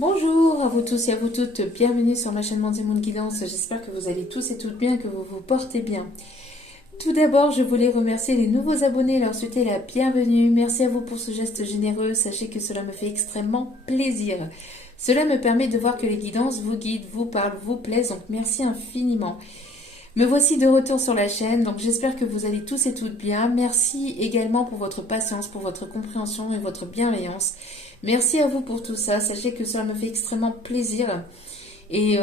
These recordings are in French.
Bonjour à vous tous et à vous toutes, bienvenue sur ma chaîne Mandy Moon Guidance. J'espère que vous allez tous et toutes bien, que vous vous portez bien. Tout d'abord, je voulais remercier les nouveaux abonnés et leur souhaiter la bienvenue. Merci à vous pour ce geste généreux, sachez que cela me fait extrêmement plaisir. Cela me permet de voir que les guidances vous guident, vous parlent, vous plaisent, donc merci infiniment. Me voici de retour sur la chaîne, donc j'espère que vous allez tous et toutes bien. Merci également pour votre patience, pour votre compréhension et votre bienveillance. Merci à vous pour tout ça, sachez que cela me fait extrêmement plaisir. Et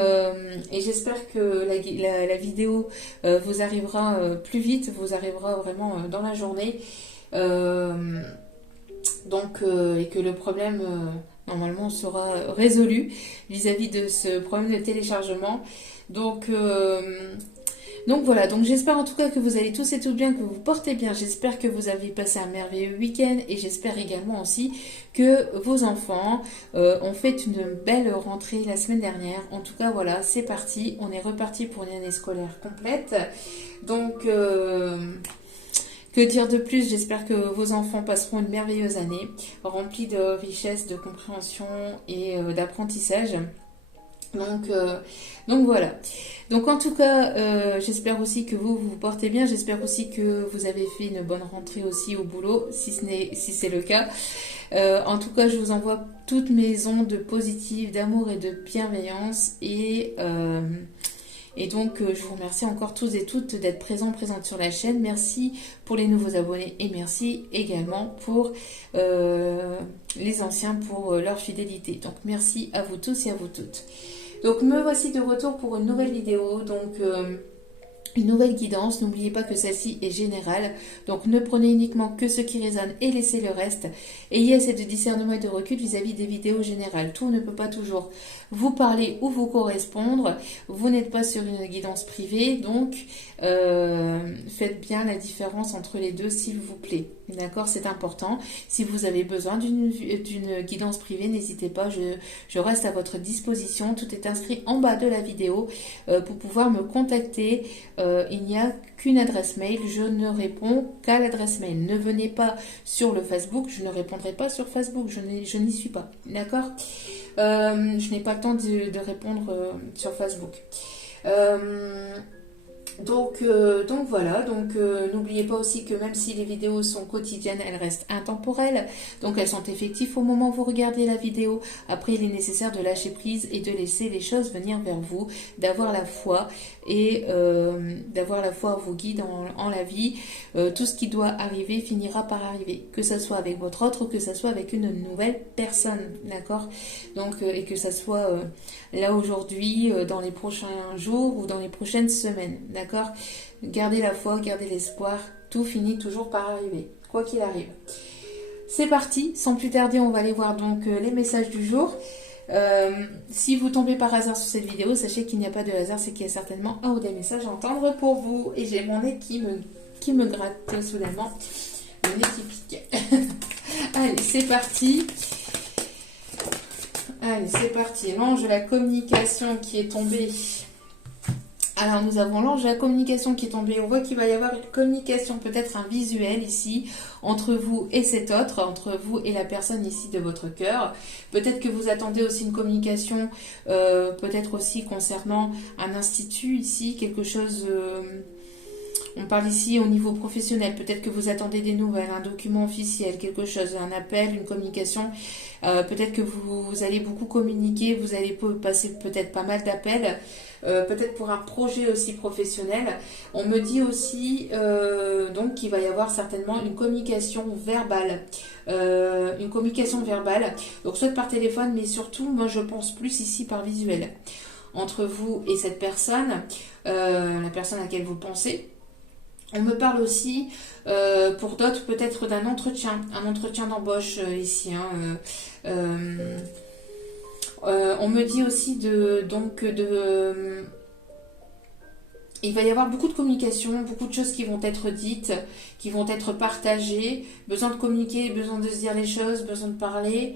j'espère que la vidéo vous arrivera plus vite, vous arrivera vraiment dans la journée. Et que le problème normalement sera résolu vis-à-vis de ce problème de téléchargement. Donc voilà, donc j'espère en tout cas que vous allez tous et toutes bien, que vous portez bien. J'espère que vous avez passé un merveilleux week-end et j'espère également aussi que vos enfants ont fait une belle rentrée la semaine dernière. En tout cas voilà, c'est parti, on est reparti pour une année scolaire complète. Donc que dire de plus? J'espère que vos enfants passeront une merveilleuse année remplie de richesse, de compréhension et d'apprentissage. Donc voilà. Donc en tout cas, j'espère aussi que vous vous portez bien. J'espère aussi que vous avez fait une bonne rentrée aussi au boulot, si c'est le cas. En tout cas, je vous envoie toutes mes ondes positives, d'amour et de bienveillance. Et donc, je vous remercie encore tous et toutes d'être présentes sur la chaîne. Merci pour les nouveaux abonnés et merci également pour les anciens pour leur fidélité. Donc, merci à vous tous et à vous toutes. Donc, me voici de retour pour une nouvelle vidéo. Donc, une nouvelle guidance. N'oubliez pas que celle-ci est générale. Donc, ne prenez uniquement que ce qui résonne et laissez le reste. Ayez assez de discernement et de recul vis-à-vis des vidéos générales. Tout ne peut pas toujours vous parler ou vous correspondre. Vous n'êtes pas sur une guidance privée. Donc, faites bien la différence entre les deux, s'il vous plaît. D'accord, c'est important. Si vous avez besoin d'une guidance privée, n'hésitez pas. Je reste à votre disposition. Tout est inscrit en bas de la vidéo pour pouvoir me contacter. Il n'y a qu'une adresse mail, je ne réponds qu'à l'adresse mail. Ne venez pas sur le Facebook, je ne répondrai pas sur Facebook, je n'y suis pas, d'accord. Je n'ai pas le temps de répondre sur Facebook. Donc voilà, n'oubliez pas aussi que même si les vidéos sont quotidiennes, elles restent intemporelles. Donc elles sont effectives au moment où vous regardez la vidéo. Après, il est nécessaire de lâcher prise et de laisser les choses venir vers vous, d'avoir la foi et d'avoir la foi vous guide en la vie. Tout ce qui doit arriver finira par arriver, que ce soit avec votre autre ou que ce soit avec une nouvelle personne, d'accord. Donc et que ça soit là aujourd'hui, dans les prochains jours ou dans les prochaines semaines, d'accord. Gardez la foi, gardez l'espoir, tout finit toujours par arriver, quoi qu'il arrive. C'est parti, sans plus tarder, on va aller voir donc les messages du jour. Si vous tombez par hasard sur cette vidéo, sachez qu'il n'y a pas de hasard, c'est qu'il y a certainement un ou des messages à entendre pour vous. Et j'ai mon nez qui me gratte soudainement, le nez qui pique. Allez, c'est parti. Allez, c'est parti. L'ange de la communication qui est tombé. Alors, nous avons l'ange de la communication qui est tombé. On voit qu'il va y avoir une communication, peut-être un visuel ici, entre vous et cet autre, entre vous et la personne ici de votre cœur. Peut-être que vous attendez aussi une communication, peut-être aussi concernant un institut ici, quelque chose... on parle ici au niveau professionnel. Peut-être que vous attendez des nouvelles, un document officiel, quelque chose, un appel, une communication. Peut-être que vous allez beaucoup communiquer, vous allez passer peut-être pas mal d'appels. Peut-être pour un projet aussi professionnel. On me dit aussi donc qu'il va y avoir certainement une communication verbale. Donc soit par téléphone, mais surtout, moi je pense plus ici par visuel. Entre vous et cette personne, la personne à laquelle vous pensez. On me parle aussi, pour d'autres, peut-être d'un entretien, un entretien d'embauche ici. On me dit aussi il va y avoir beaucoup de communication, beaucoup de choses qui vont être dites, qui vont être partagées, besoin de communiquer, besoin de se dire les choses, besoin de parler,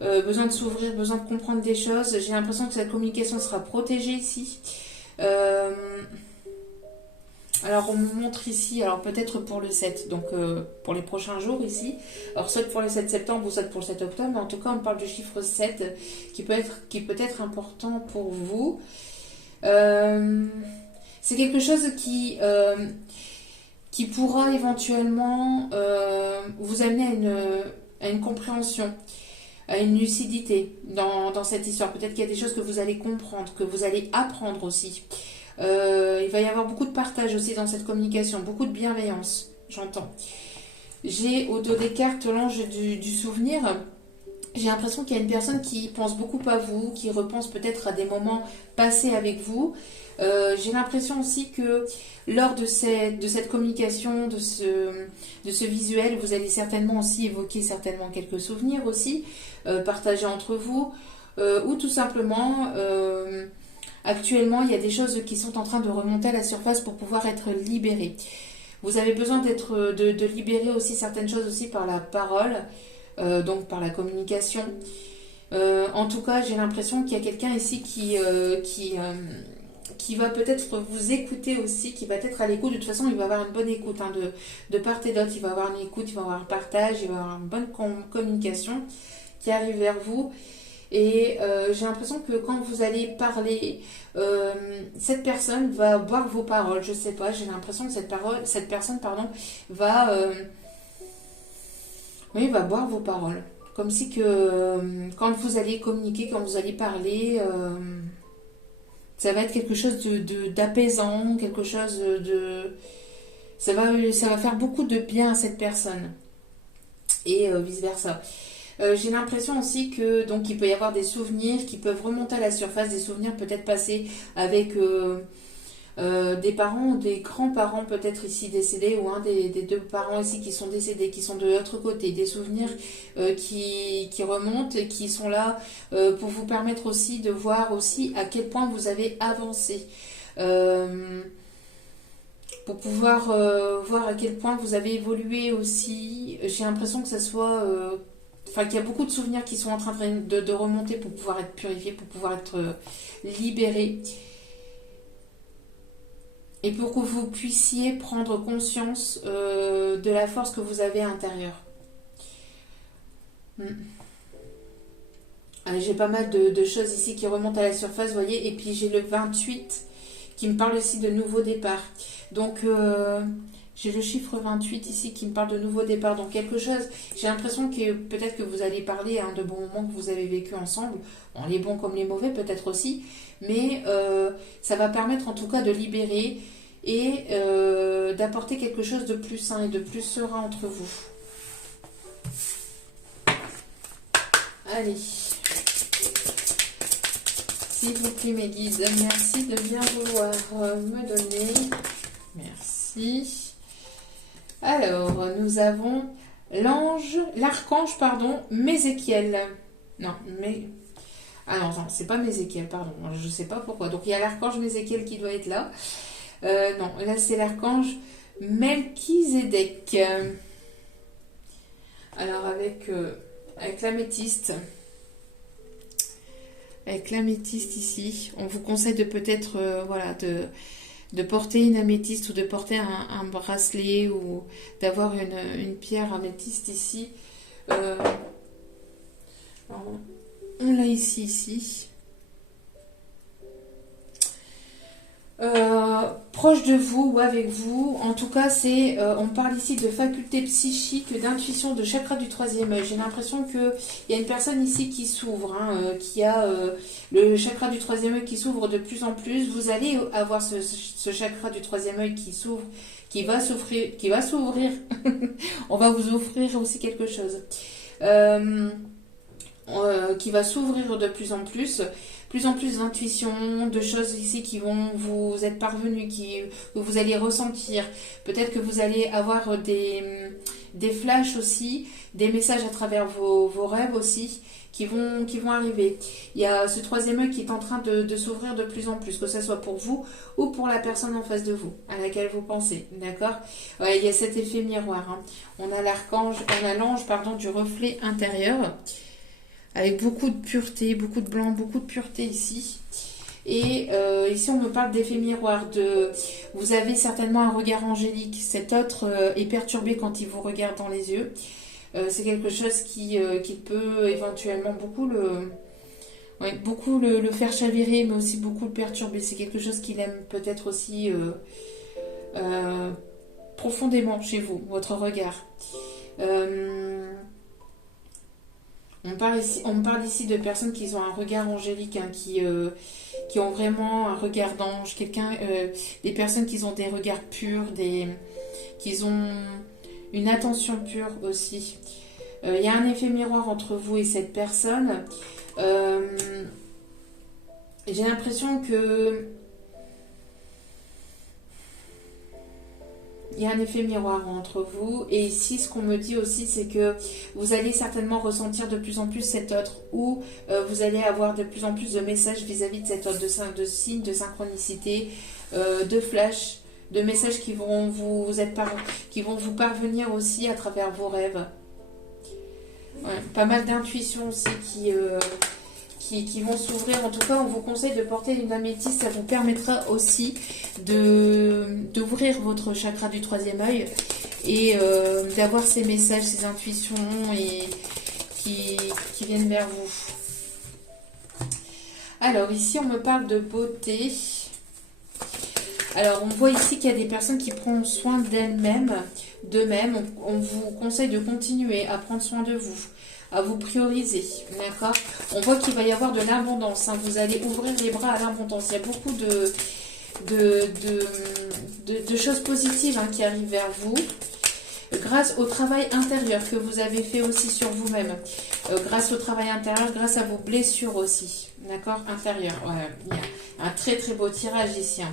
besoin de s'ouvrir, besoin de comprendre des choses. J'ai l'impression que cette communication sera protégée ici. Alors, on me montre ici, alors peut-être pour le 7, donc pour les prochains jours ici. Alors, soit pour le 7 septembre ou soit pour le 7 octobre, mais en tout cas, on me parle du chiffre 7 qui peut être important pour vous. C'est quelque chose qui pourra éventuellement vous amener à une compréhension, à une lucidité dans cette histoire. Peut-être qu'il y a des choses que vous allez comprendre, que vous allez apprendre aussi. Il va y avoir beaucoup de partage aussi dans cette communication, beaucoup de bienveillance, j'entends. J'ai au dos des cartes l'ange du souvenir. J'ai l'impression qu'il y a une personne qui pense beaucoup à vous, qui repense peut-être à des moments passés avec vous. J'ai l'impression aussi que lors de cette communication, de ce visuel, vous allez certainement aussi évoquer certainement quelques souvenirs aussi, partagés entre vous, ou tout simplement, actuellement, il y a des choses qui sont en train de remonter à la surface pour pouvoir être libérées. Vous avez besoin de libérer aussi certaines choses aussi par la parole, donc par la communication. En tout cas, j'ai l'impression qu'il y a quelqu'un ici qui va peut-être vous écouter aussi, qui va être à l'écoute. De toute façon, il va avoir une bonne écoute de part et d'autre. Il va avoir une écoute, il va avoir un partage, il va avoir une bonne communication qui arrive vers vous. Et j'ai l'impression que quand vous allez parler, cette personne va boire vos paroles. Je sais pas, j'ai l'impression que cette personne, va, oui, va boire vos paroles. Comme si que quand vous allez communiquer, quand vous allez parler, ça va être quelque chose d'apaisant, quelque chose de... Ça va faire beaucoup de bien à cette personne. Et vice-versa. J'ai l'impression aussi que donc il peut y avoir des souvenirs qui peuvent remonter à la surface, des souvenirs peut-être passés avec des parents ou des grands-parents peut-être ici décédés, ou un des deux parents ici qui sont décédés, qui sont de l'autre côté, des souvenirs qui remontent et qui sont là pour vous permettre aussi de voir aussi à quel point vous avez avancé. Pour pouvoir voir à quel point vous avez évolué aussi. J'ai l'impression que ça soit... qu'il y a beaucoup de souvenirs qui sont en train de remonter pour pouvoir être purifiés, pour pouvoir être libérés. Et pour que vous puissiez prendre conscience de la force que vous avez à l'intérieur. J'ai pas mal de choses ici qui remontent à la surface, vous voyez. Et puis j'ai le 28 qui me parle aussi de nouveau départ. Donc... j'ai le chiffre 28 ici qui me parle de nouveau départ. Donc quelque chose, j'ai l'impression que peut-être que vous allez parler de bons moments que vous avez vécu ensemble, bon, les bons comme les mauvais peut-être aussi, mais ça va permettre en tout cas de libérer et d'apporter quelque chose de plus sain et de plus serein entre vous. Allez. S'il vous plaît mes guides, merci de bien vouloir me donner. Merci. Alors, nous avons l'archange, Mézéchiel. Non, mais... Ah non, c'est pas Mézéchiel, pardon. Je sais pas pourquoi. Donc, il y a l'archange Mézéchiel qui doit être là. Non, là, c'est l'archange Melchizedek. Alors, avec l'améthyste. Avec l'améthyste ici, on vous conseille de peut-être, de porter une améthyste ou de porter un bracelet ou d'avoir une pierre améthyste ici. On l'a ici. Proche de vous ou avec vous, en tout cas on parle ici de faculté psychique, d'intuition, de chakra du troisième œil. J'ai l'impression qu'il y a une personne ici qui s'ouvre, qui a le chakra du troisième œil qui s'ouvre de plus en plus. Vous allez avoir ce chakra du troisième œil qui s'ouvre, qui va s'ouvrir. On va vous offrir aussi quelque chose qui va s'ouvrir de plus en plus d'intuition, de choses ici qui vont vous être parvenues, que vous allez ressentir. Peut-être que vous allez avoir des flashs aussi, des messages à travers vos rêves aussi qui vont arriver. Il y a ce troisième œil qui est en train de s'ouvrir de plus en plus, que ce soit pour vous ou pour la personne en face de vous, à laquelle vous pensez, d'accord ? Ouais, il y a cet effet miroir. On a l'ange du reflet intérieur, avec beaucoup de pureté, beaucoup de blanc, beaucoup de pureté ici. Et ici, on me parle d'effet miroir. Vous avez certainement un regard angélique. Cet autre est perturbé quand il vous regarde dans les yeux. C'est quelque chose qui peut éventuellement beaucoup le faire chavirer, mais aussi beaucoup le perturber. C'est quelque chose qu'il aime peut-être aussi profondément chez vous, votre regard. On parle ici de personnes qui ont un regard angélique, hein, qui ont vraiment un regard d'ange, des personnes qui ont des regards purs, qui ont une attention pure aussi. Il y a un effet miroir entre vous et cette personne. J'ai l'impression que il y a un effet miroir entre vous. Et ici, ce qu'on me dit aussi, c'est que vous allez certainement ressentir de plus en plus cet autre, ou vous allez avoir de plus en plus de messages vis-à-vis de cet autre, de signes, de synchronicité, de flash, de messages qui vont qui vont vous parvenir aussi à travers vos rêves. Ouais, pas mal d'intuitions aussi qui vont s'ouvrir. En tout cas, on vous conseille de porter une améthyste. Ça vous permettra aussi d'ouvrir votre chakra du troisième œil et d'avoir ces messages, ces intuitions qui viennent vers vous. Alors, ici, on me parle de beauté. Alors, on voit ici qu'il y a des personnes qui prennent soin d'eux-mêmes. On vous conseille de continuer à prendre soin de vous, à vous prioriser, d'accord? On voit qu'il va y avoir de l'abondance, hein. Vous allez ouvrir les bras à l'abondance. Il y a beaucoup de choses positives, hein, qui arrivent vers vous, grâce au travail intérieur que vous avez fait aussi sur vous-même, grâce au travail intérieur, grâce à vos blessures aussi, d'accord? Intérieur, ouais, il y a un très très beau tirage ici, hein.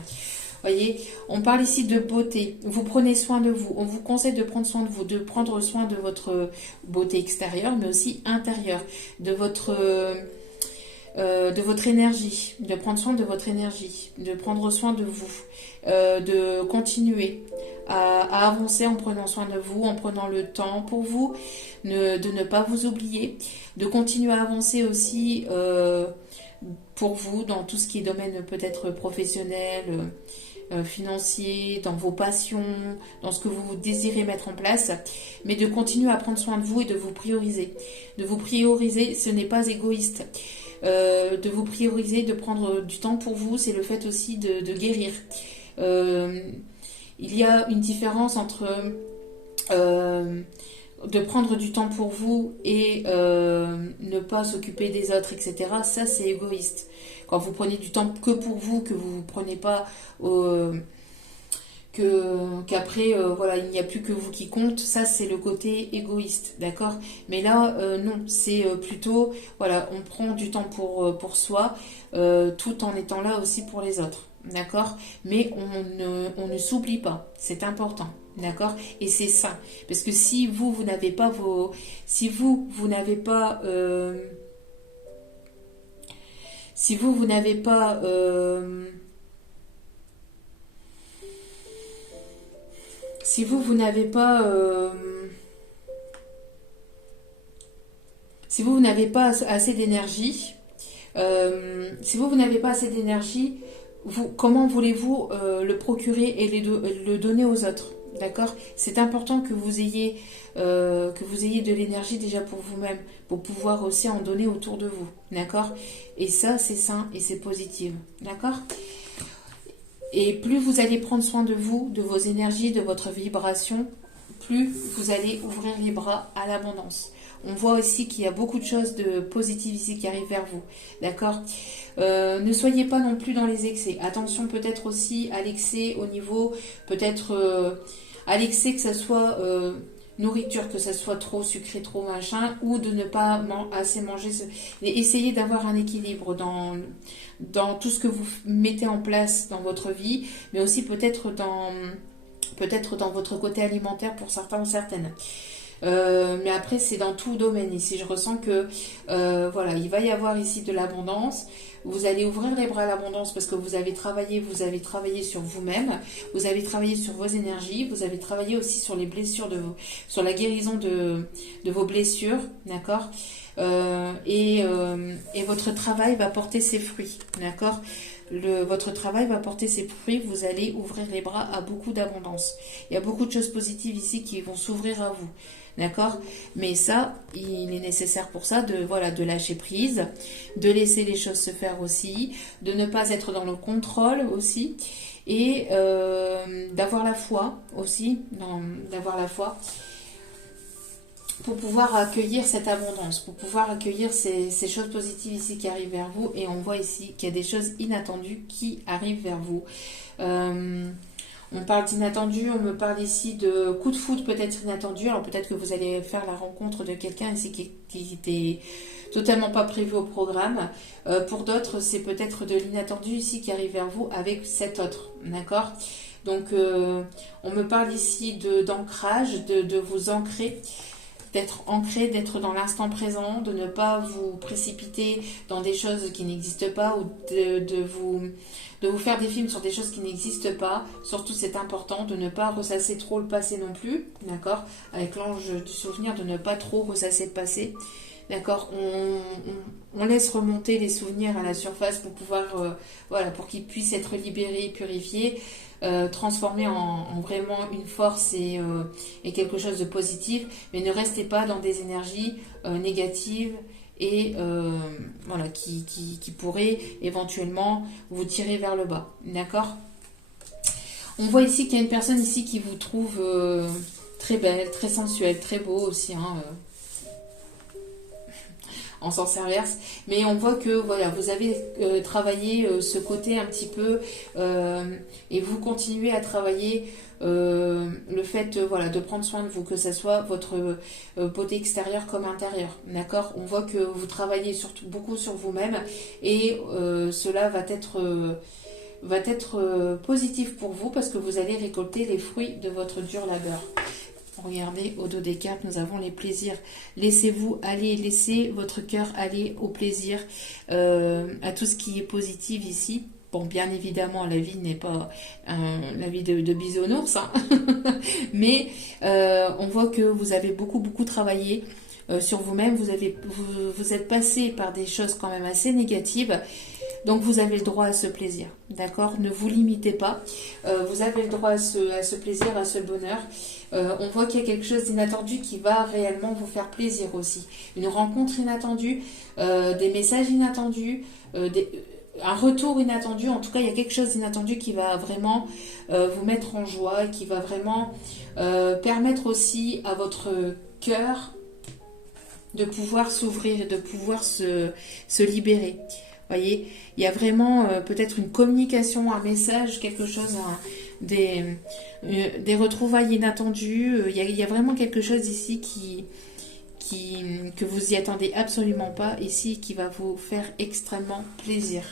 Voyez, on parle ici de beauté. Vous prenez soin de vous. On vous conseille de prendre soin de vous, de prendre soin de votre beauté extérieure, mais aussi intérieure, de votre énergie, de prendre soin de votre énergie, de prendre soin de vous, de continuer à avancer en prenant soin de vous, en prenant le temps pour vous, de ne pas vous oublier, de continuer à avancer aussi pour vous dans tout ce qui est domaine peut-être professionnel, financier, dans vos passions, dans ce que vous désirez mettre en place, mais de continuer à prendre soin de vous et de vous prioriser. De vous prioriser, ce n'est pas égoïste. De vous prioriser, de prendre du temps pour vous, c'est le fait aussi de guérir. Il y a une différence entre de prendre du temps pour vous et ne pas s'occuper des autres, etc. Ça, c'est égoïste. Quand vous prenez du temps que pour vous, que vous ne prenez pas qu'après, voilà, il n'y a plus que vous qui compte, ça c'est le côté égoïste, d'accord? Mais là, non, c'est plutôt, voilà, on prend du temps pour soi, tout en étant là aussi pour les autres, d'accord? Mais on ne s'oublie pas, c'est important. D'accord? Et c'est ça. Parce que si vous n'avez pas si vous n'avez pas si vous n'avez pas si vous n'avez pas assez d'énergie, comment voulez-vous le procurer et le donner aux autres? D'accord? C'est important que vous ayez de l'énergie déjà pour vous-même, pour pouvoir aussi en donner autour de vous. D'accord? Et ça, c'est sain et c'est positif. D'accord? Et plus vous allez prendre soin de vous, de vos énergies, de votre vibration, plus vous allez ouvrir les bras à l'abondance. On voit aussi qu'il y a beaucoup de choses de positives ici qui arrivent vers vous. D'accord? Ne soyez pas non plus dans les excès. Attention peut-être aussi à l'excès au niveau, peut-être à l'excès que ce soit nourriture, que ce soit trop sucré, trop machin, ou de ne pas assez manger. Et essayez d'avoir un équilibre dans tout ce que vous mettez en place dans votre vie, mais aussi peut-être dans votre côté alimentaire pour certains ou certaines. Mais après c'est dans tout domaine ici. Je ressens que voilà, il va y avoir ici de l'abondance. Vous allez ouvrir les bras à l'abondance parce que vous avez travaillé sur vous-même, vous avez travaillé sur vos énergies, vous avez travaillé aussi sur les blessures sur la guérison de vos blessures, d'accord? Et votre travail va porter ses fruits, d'accord? votre travail va porter ses fruits, vous allez ouvrir les bras à beaucoup d'abondance. Il y a beaucoup de choses positives ici qui vont s'ouvrir à vous. D'accord? Mais ça, il est nécessaire pour ça de lâcher prise, de laisser les choses se faire aussi, de ne pas être dans le contrôle aussi, et d'avoir la foi aussi, d'avoir la foi pour pouvoir accueillir cette abondance, pour pouvoir accueillir ces choses positives ici qui arrivent vers vous. Et on voit ici qu'il y a des choses inattendues qui arrivent vers vous. On parle d'inattendu, on me parle ici de coup de foudre peut-être inattendu. Alors peut-être que vous allez faire la rencontre de quelqu'un ici qui était totalement pas prévu au programme. Pour d'autres, c'est peut-être de l'inattendu ici qui arrive vers vous avec cet autre. D'accord? Donc on me parle ici d'ancrage, de vous ancrer, d'être ancré, d'être dans l'instant présent, de ne pas vous précipiter dans des choses qui n'existent pas ou de vous faire des films sur des choses qui n'existent pas. Surtout, c'est important de ne pas ressasser trop le passé non plus, d'accord? Avec l'ange du souvenir, de ne pas trop ressasser le passé, d'accord? On laisse remonter les souvenirs à la surface pour pouvoir, pour qu'ils puissent être libérés, purifiés, transformés en vraiment une force et quelque chose de positif. Mais ne restez pas dans des énergies négatives et qui pourraient éventuellement vous tirer vers le bas. D'accord? On voit ici qu'il y a une personne ici qui vous trouve très belle, très sensuelle, très beau aussi, en sens inverse, mais on voit que vous avez travaillé ce côté un petit peu et vous continuez à travailler le fait de prendre soin de vous, que ce soit votre beauté extérieure comme intérieure, d'accord? On voit que vous travaillez surtout beaucoup sur vous-même et cela va être positif pour vous parce que vous allez récolter les fruits de votre dur labeur. Regardez, au dos des cartes, nous avons les plaisirs. Laissez-vous aller, laissez votre cœur aller au plaisir, à tout ce qui est positif ici. Bon, bien évidemment, la vie n'est pas la vie de bisounours, mais on voit que vous avez beaucoup, beaucoup travaillé sur vous-même. Vous êtes passé par des choses quand même assez négatives. Donc vous avez le droit à ce plaisir, d'accord? Ne vous limitez pas. Vous avez le droit à ce plaisir, à ce bonheur. On voit qu'il y a quelque chose d'inattendu qui va réellement vous faire plaisir aussi. Une rencontre inattendue, des messages inattendus, un retour inattendu. En tout cas, il y a quelque chose d'inattendu qui va vraiment vous mettre en joie et qui va vraiment permettre aussi à votre cœur de pouvoir s'ouvrir et de pouvoir se libérer. Voyez, il y a vraiment peut-être une communication, un message, quelque chose, des retrouvailles inattendues. Il y a vraiment quelque chose ici que vous y attendez absolument pas, ici, qui va vous faire extrêmement plaisir.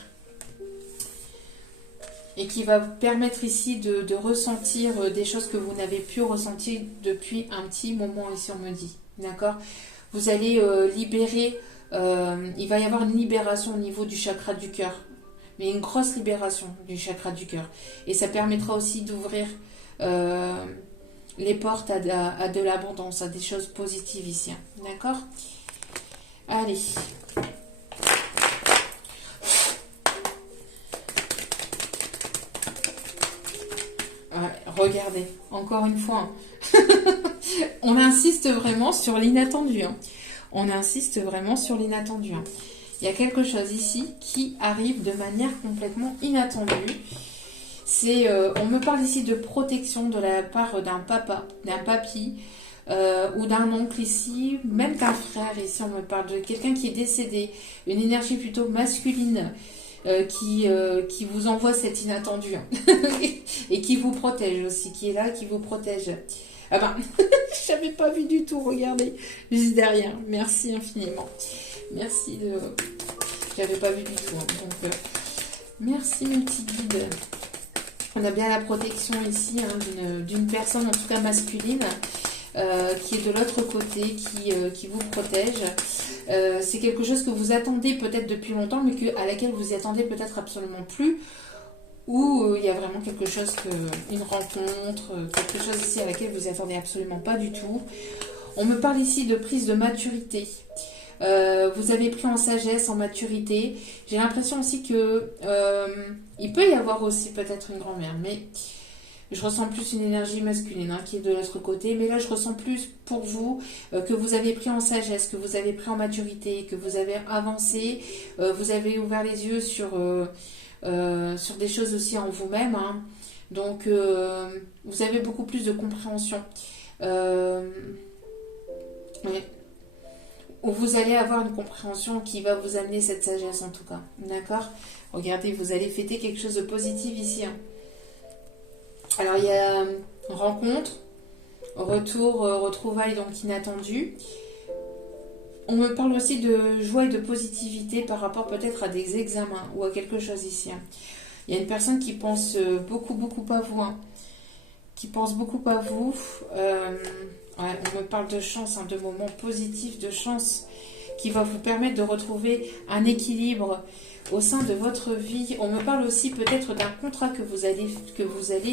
Et qui va vous permettre ici de ressentir des choses que vous n'avez pu ressentir depuis un petit moment, ici on me dit. D'accord? Vous allez libérer... il va y avoir une libération au niveau du chakra du cœur, mais une grosse libération du chakra du cœur. Et ça permettra aussi d'ouvrir les portes à de l'abondance, à des choses positives ici. D'accord? Allez. Regardez, encore une fois. On insiste vraiment sur l'inattendu. On insiste vraiment sur l'inattendu. Il y a quelque chose ici qui arrive de manière complètement inattendue. On me parle ici de protection de la part d'un papa, d'un papy ou d'un oncle ici, même d'un frère. Ici, on me parle de quelqu'un qui est décédé, une énergie plutôt masculine qui vous envoie cet inattendu et qui vous protège aussi, qui est là, qui vous protège. Ah ben, je n'avais pas vu du tout, regardez, juste derrière. Merci infiniment. Merci de... Je n'avais pas vu du tout. Donc, merci mes petits guides. On a bien la protection ici d'une personne, en tout cas masculine, qui est de l'autre côté, qui vous protège. C'est quelque chose que vous attendez peut-être depuis longtemps, mais à laquelle vous y attendez peut-être absolument plus. Ou il y a vraiment quelque chose, une rencontre, quelque chose ici à laquelle vous n'y attendez absolument pas du tout. On me parle ici de prise de maturité. Vous avez pris en sagesse, en maturité. J'ai l'impression aussi que il peut y avoir aussi peut-être une grand-mère, mais je ressens plus une énergie masculine hein, qui est de l'autre côté. Mais là, je ressens plus pour vous que vous avez pris en sagesse, que vous avez pris en maturité, que vous avez avancé, vous avez ouvert les yeux sur des choses aussi en vous-même. Hein. Donc, vous avez beaucoup plus de compréhension. Oui. Où vous allez avoir une compréhension qui va vous amener cette sagesse en tout cas. D'accord? Regardez, vous allez fêter quelque chose de positif ici. Hein. Alors, il y a rencontre, retour, retrouvailles donc inattendues. On me parle aussi de joie et de positivité par rapport peut-être à des examens ou à quelque chose ici. Hein. Il y a une personne qui pense beaucoup à vous. Hein. Qui pense beaucoup à vous. Ouais, on me parle de chance, hein, de moments positifs, de chance qui va vous permettre de retrouver un équilibre au sein de votre vie. On me parle aussi peut-être d'un contrat que vous allez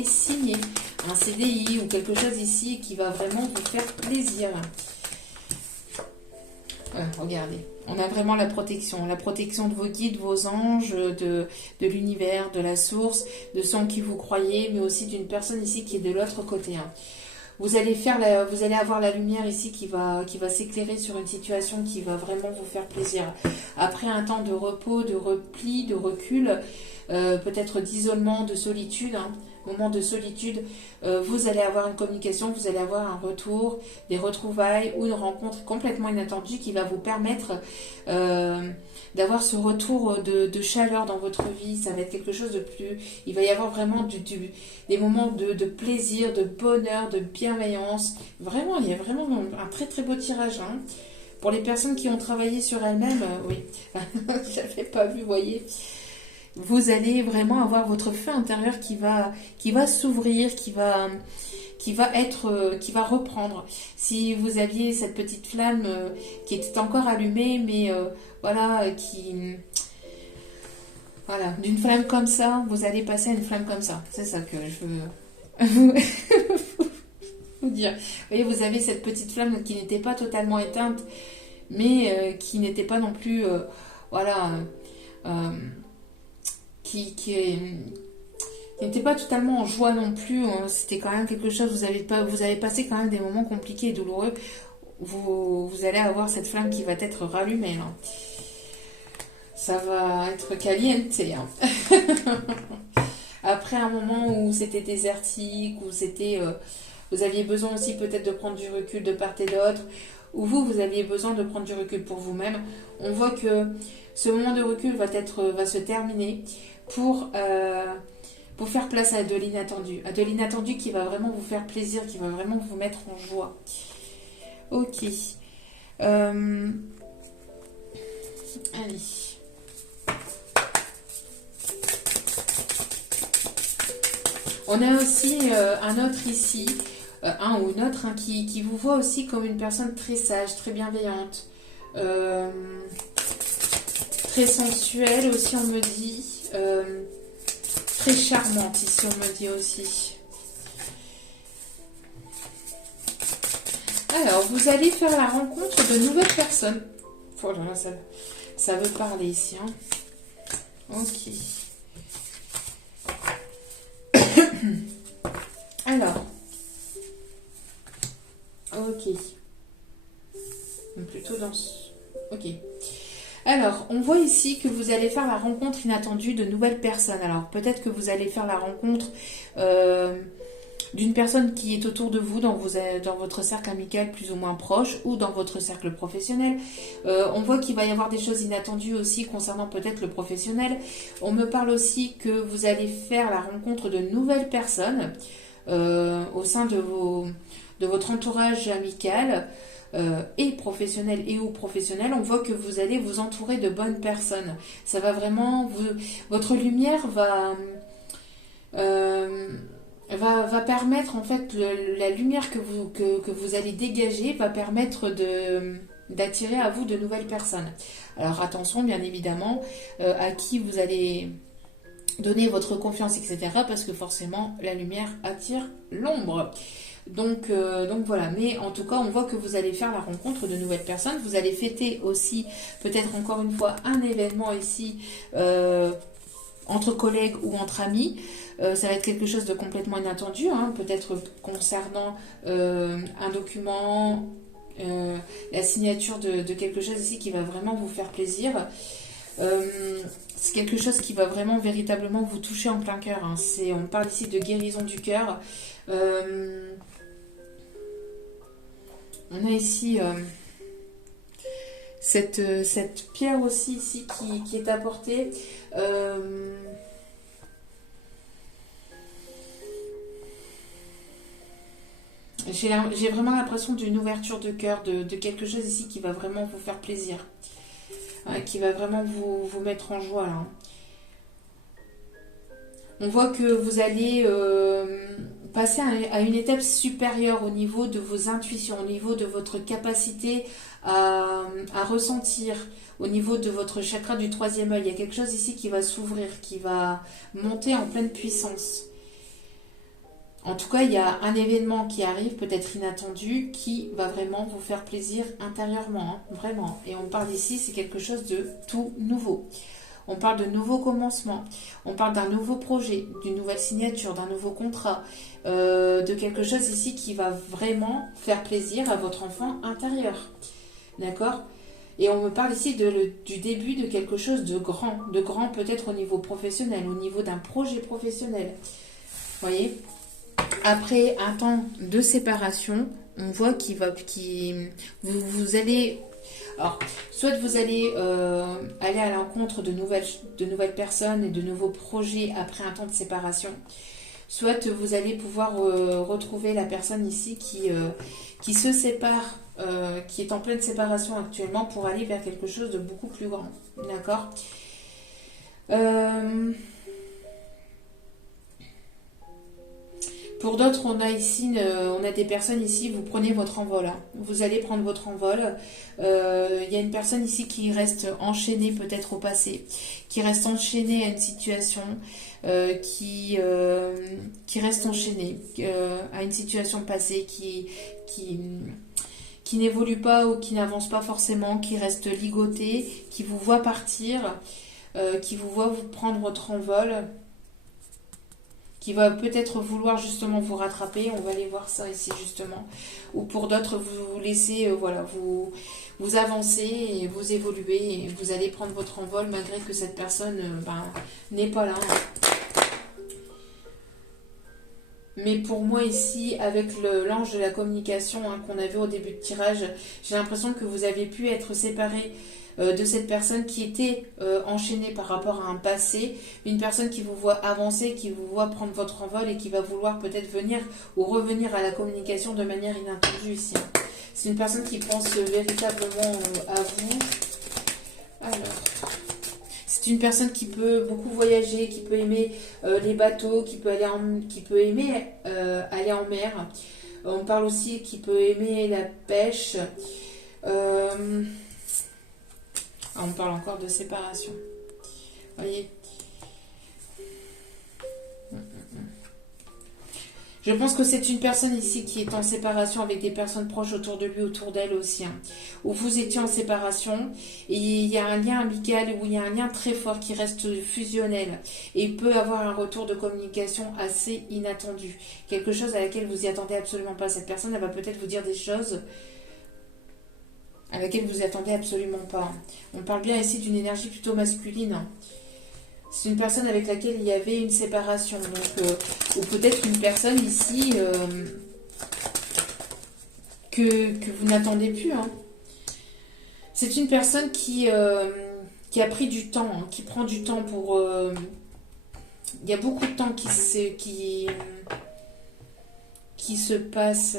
signer, un CDI ou quelque chose ici qui va vraiment vous faire plaisir. Regardez, on a vraiment la protection de vos guides, vos anges, de l'univers, de la source, de ceux en qui vous croyez, mais aussi d'une personne ici qui est de l'autre côté. Hein. Vous allez avoir la lumière ici qui va s'éclairer sur une situation qui va vraiment vous faire plaisir. Après un temps de repos, de repli, de recul, peut-être d'isolement, de solitude, hein, moment de solitude, vous allez avoir une communication, vous allez avoir un retour, des retrouvailles ou une rencontre complètement inattendue qui va vous permettre d'avoir ce retour de chaleur dans votre vie. Ça va être quelque chose de plus... Il va y avoir vraiment des moments de plaisir, de bonheur, de bienveillance. Vraiment, il y a vraiment un très très beau tirage. Hein. Pour les personnes qui ont travaillé sur elles-mêmes, oui, je n'avais pas vu, vous voyez. Vous allez vraiment avoir votre feu intérieur qui va s'ouvrir, qui va reprendre. Si vous aviez cette petite flamme qui était encore allumée, mais d'une flamme comme ça, vous allez passer à une flamme comme ça. C'est ça que je veux vous dire. Vous voyez, vous avez cette petite flamme qui n'était pas totalement éteinte, mais qui n'était pas non plus, qui n'était pas totalement en joie non plus. Hein. C'était quand même quelque chose, vous avez passé quand même des moments compliqués et douloureux. Vous allez avoir cette flamme qui va être rallumée. Hein. Ça va être caliente. Hein. Après un moment où c'était désertique, où vous aviez besoin aussi peut-être de prendre du recul de part et d'autre, où vous aviez besoin de prendre du recul pour vous-même, on voit que ce moment de recul va se terminer pour faire place à de l'inattendu qui va vraiment vous faire plaisir, qui va vraiment vous mettre en joie. Ok. Allez. On a aussi un autre ici, un ou une autre, hein, qui vous voit aussi comme une personne très sage, très bienveillante, très sensuelle aussi, on me dit, très charmante ici, on me dit aussi. Alors, vous allez faire la rencontre de nouvelles personnes. Oh là là, ça veut parler ici. Hein. Ok. Alors. Ok. Plutôt dans ce... Ok. Alors, on voit ici que vous allez faire la rencontre inattendue de nouvelles personnes. Alors, peut-être que vous allez faire la rencontre d'une personne qui est autour de vous, dans votre cercle amical plus ou moins proche, ou dans votre cercle professionnel. On voit qu'il va y avoir des choses inattendues aussi concernant peut-être le professionnel. On me parle aussi que vous allez faire la rencontre de nouvelles personnes au sein de votre entourage amical. Et professionnel et ou professionnel, on voit que vous allez vous entourer de bonnes personnes. Ça va vraiment... votre lumière va permettre, en fait, la lumière que vous allez dégager va permettre d'attirer à vous de nouvelles personnes. Alors attention, bien évidemment, à qui vous allez donner votre confiance, etc. Parce que forcément, la lumière attire l'ombre. Donc voilà, mais en tout cas, on voit que vous allez faire la rencontre de nouvelles personnes. Vous allez fêter aussi, peut-être encore une fois, un événement ici entre collègues ou entre amis. Ça va être quelque chose de complètement inattendu, hein, peut-être concernant un document, la signature de quelque chose ici qui va vraiment vous faire plaisir. C'est quelque chose qui va vraiment véritablement vous toucher en plein cœur. Hein. On parle ici de guérison du cœur. On a ici cette pierre aussi ici qui est apportée. J'ai vraiment l'impression d'une ouverture de cœur, de quelque chose ici qui va vraiment vous faire plaisir. Qui va vraiment vous mettre en joie. Là. On voit que vous allez passer à une étape supérieure au niveau de vos intuitions, au niveau de votre capacité à ressentir, au niveau de votre chakra du troisième œil. Il y a quelque chose ici qui va s'ouvrir, qui va monter en pleine puissance. En tout cas, il y a un événement qui arrive, peut-être inattendu, qui va vraiment vous faire plaisir intérieurement, hein, vraiment. Et on parle ici, c'est quelque chose de tout nouveau. On parle de nouveaux commencements, on parle d'un nouveau projet, d'une nouvelle signature, d'un nouveau contrat, de quelque chose ici qui va vraiment faire plaisir à votre enfant intérieur. D'accord ? Et on me parle ici du début de quelque chose de grand peut-être au niveau professionnel, au niveau d'un projet professionnel. Vous voyez ? Après un temps de séparation, on voit vous allez... Alors, soit vous allez aller à l'encontre de nouvelles personnes et de nouveaux projets après un temps de séparation, soit vous allez pouvoir retrouver la personne ici qui se sépare, qui est en pleine séparation actuellement pour aller vers quelque chose de beaucoup plus grand. D'accord ? Pour d'autres, on a des personnes ici, vous prenez votre envol. Hein. Vous allez prendre votre envol. Il y a une personne ici qui reste enchaînée peut-être au passé, qui reste enchaînée à une situation, qui reste enchaînée à une situation passée, qui n'évolue pas ou qui n'avance pas forcément, qui reste ligotée, qui vous voit partir, qui vous voit vous prendre votre envol, qui va peut-être vouloir justement vous rattraper, on va aller voir ça ici justement, ou pour d'autres vous laissez vous avancer et vous évoluer et vous allez prendre votre envol malgré que cette personne n'est pas là. Mais pour moi ici, avec l'ange de la communication qu'on a vu au début de tirage, j'ai l'impression que vous avez pu être séparés de cette personne qui était enchaînée par rapport à un passé, une personne qui vous voit avancer, qui vous voit prendre votre envol et qui va vouloir peut-être venir ou revenir à la communication de manière inattendue ici. C'est une personne qui pense véritablement à vous. Alors, c'est une personne qui peut beaucoup voyager, qui peut aimer les bateaux, qui peut aimer aller en mer. On parle aussi qui peut aimer la pêche. On parle encore de séparation. Voyez. Je pense que c'est une personne ici qui est en séparation avec des personnes proches autour de lui, autour d'elle aussi. Hein, où vous étiez en séparation et il y a un lien amical, où il y a un lien très fort qui reste fusionnel. Et il peut avoir un retour de communication assez inattendu. Quelque chose à laquelle vous y attendez absolument pas. Cette personne, elle va peut-être vous dire des choses à laquelle vous attendez absolument pas. On parle bien ici d'une énergie plutôt masculine. C'est une personne avec laquelle il y avait une séparation. Donc, ou peut-être une personne ici que vous n'attendez plus. Hein. C'est une personne qui a pris du temps, hein, qui prend du temps pour... il y a beaucoup de temps qui se passe...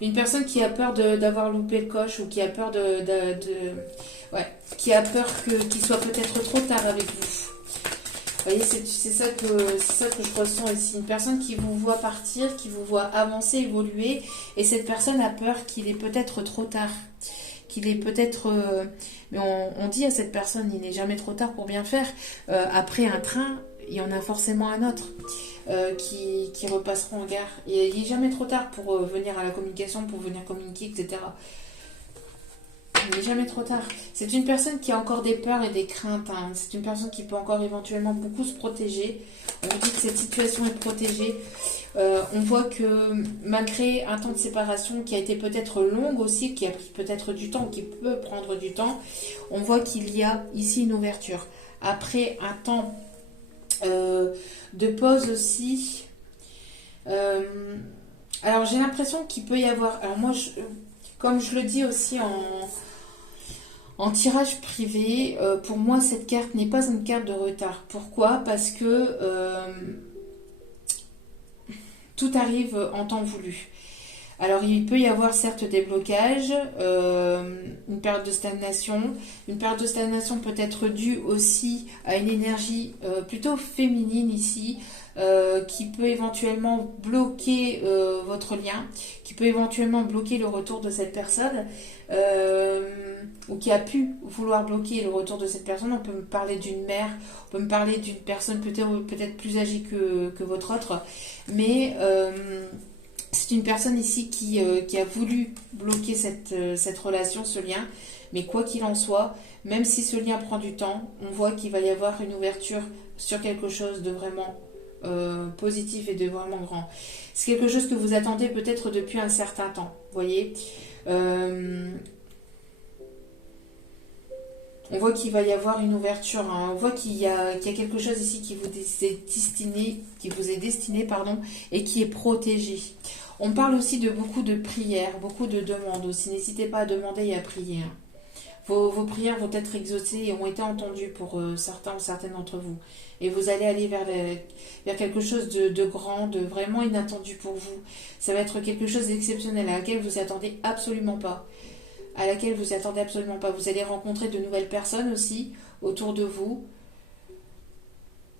Une personne qui a peur d'avoir loupé le coche ou qui a peur qui a peur qu'il soit peut-être trop tard avec vous. Vous voyez, c'est ça que je ressens ici. Une personne qui vous voit partir, qui vous voit avancer, évoluer, et cette personne a peur qu'il est peut-être trop tard, qu'il est peut-être... mais on dit à cette personne, il n'est jamais trop tard pour bien faire. Après un train, il y en a forcément un autre qui repassera en gare. Et il n'est jamais trop tard pour venir à la communication, pour venir communiquer, etc. Il n'est jamais trop tard. C'est une personne qui a encore des peurs et des craintes. Hein. C'est une personne qui peut encore éventuellement beaucoup se protéger. On dit que cette situation est protégée. On voit que malgré un temps de séparation qui a été peut-être longue aussi, qui a pris peut-être du temps, qui peut prendre du temps, on voit qu'il y a ici une ouverture. Après un temps de pause aussi. Alors j'ai l'impression qu'il peut y avoir... Alors moi, comme je le dis aussi en tirage privé, pour moi, cette carte n'est pas une carte de retard. Pourquoi? Parce que tout arrive en temps voulu. Alors, il peut y avoir certes des blocages, une période de stagnation. Une période de stagnation peut être due aussi à une énergie plutôt féminine ici, qui peut éventuellement bloquer votre lien, qui peut éventuellement bloquer le retour de cette personne, ou qui a pu vouloir bloquer le retour de cette personne. On peut me parler d'une mère, on peut me parler d'une personne peut-être plus âgée que votre autre, mais c'est une personne ici qui a voulu bloquer cette relation, ce lien, mais quoi qu'il en soit, même si ce lien prend du temps, on voit qu'il va y avoir une ouverture sur quelque chose de vraiment positif et de vraiment grand. C'est quelque chose que vous attendez peut-être depuis un certain temps, vous voyez. On voit qu'il va y avoir une ouverture, hein. On voit qu'il y a quelque chose ici qui vous est destiné, et qui est protégé. On parle aussi de beaucoup de prières, beaucoup de demandes aussi. N'hésitez pas à demander et à prier. Hein. Vos prières vont être exaucées et ont été entendues pour certains ou certaines d'entre vous. Et vous allez aller vers quelque chose de grand, de vraiment inattendu pour vous. Ça va être quelque chose d'exceptionnel à laquelle vous ne attendez absolument pas. Vous allez rencontrer de nouvelles personnes aussi autour de vous.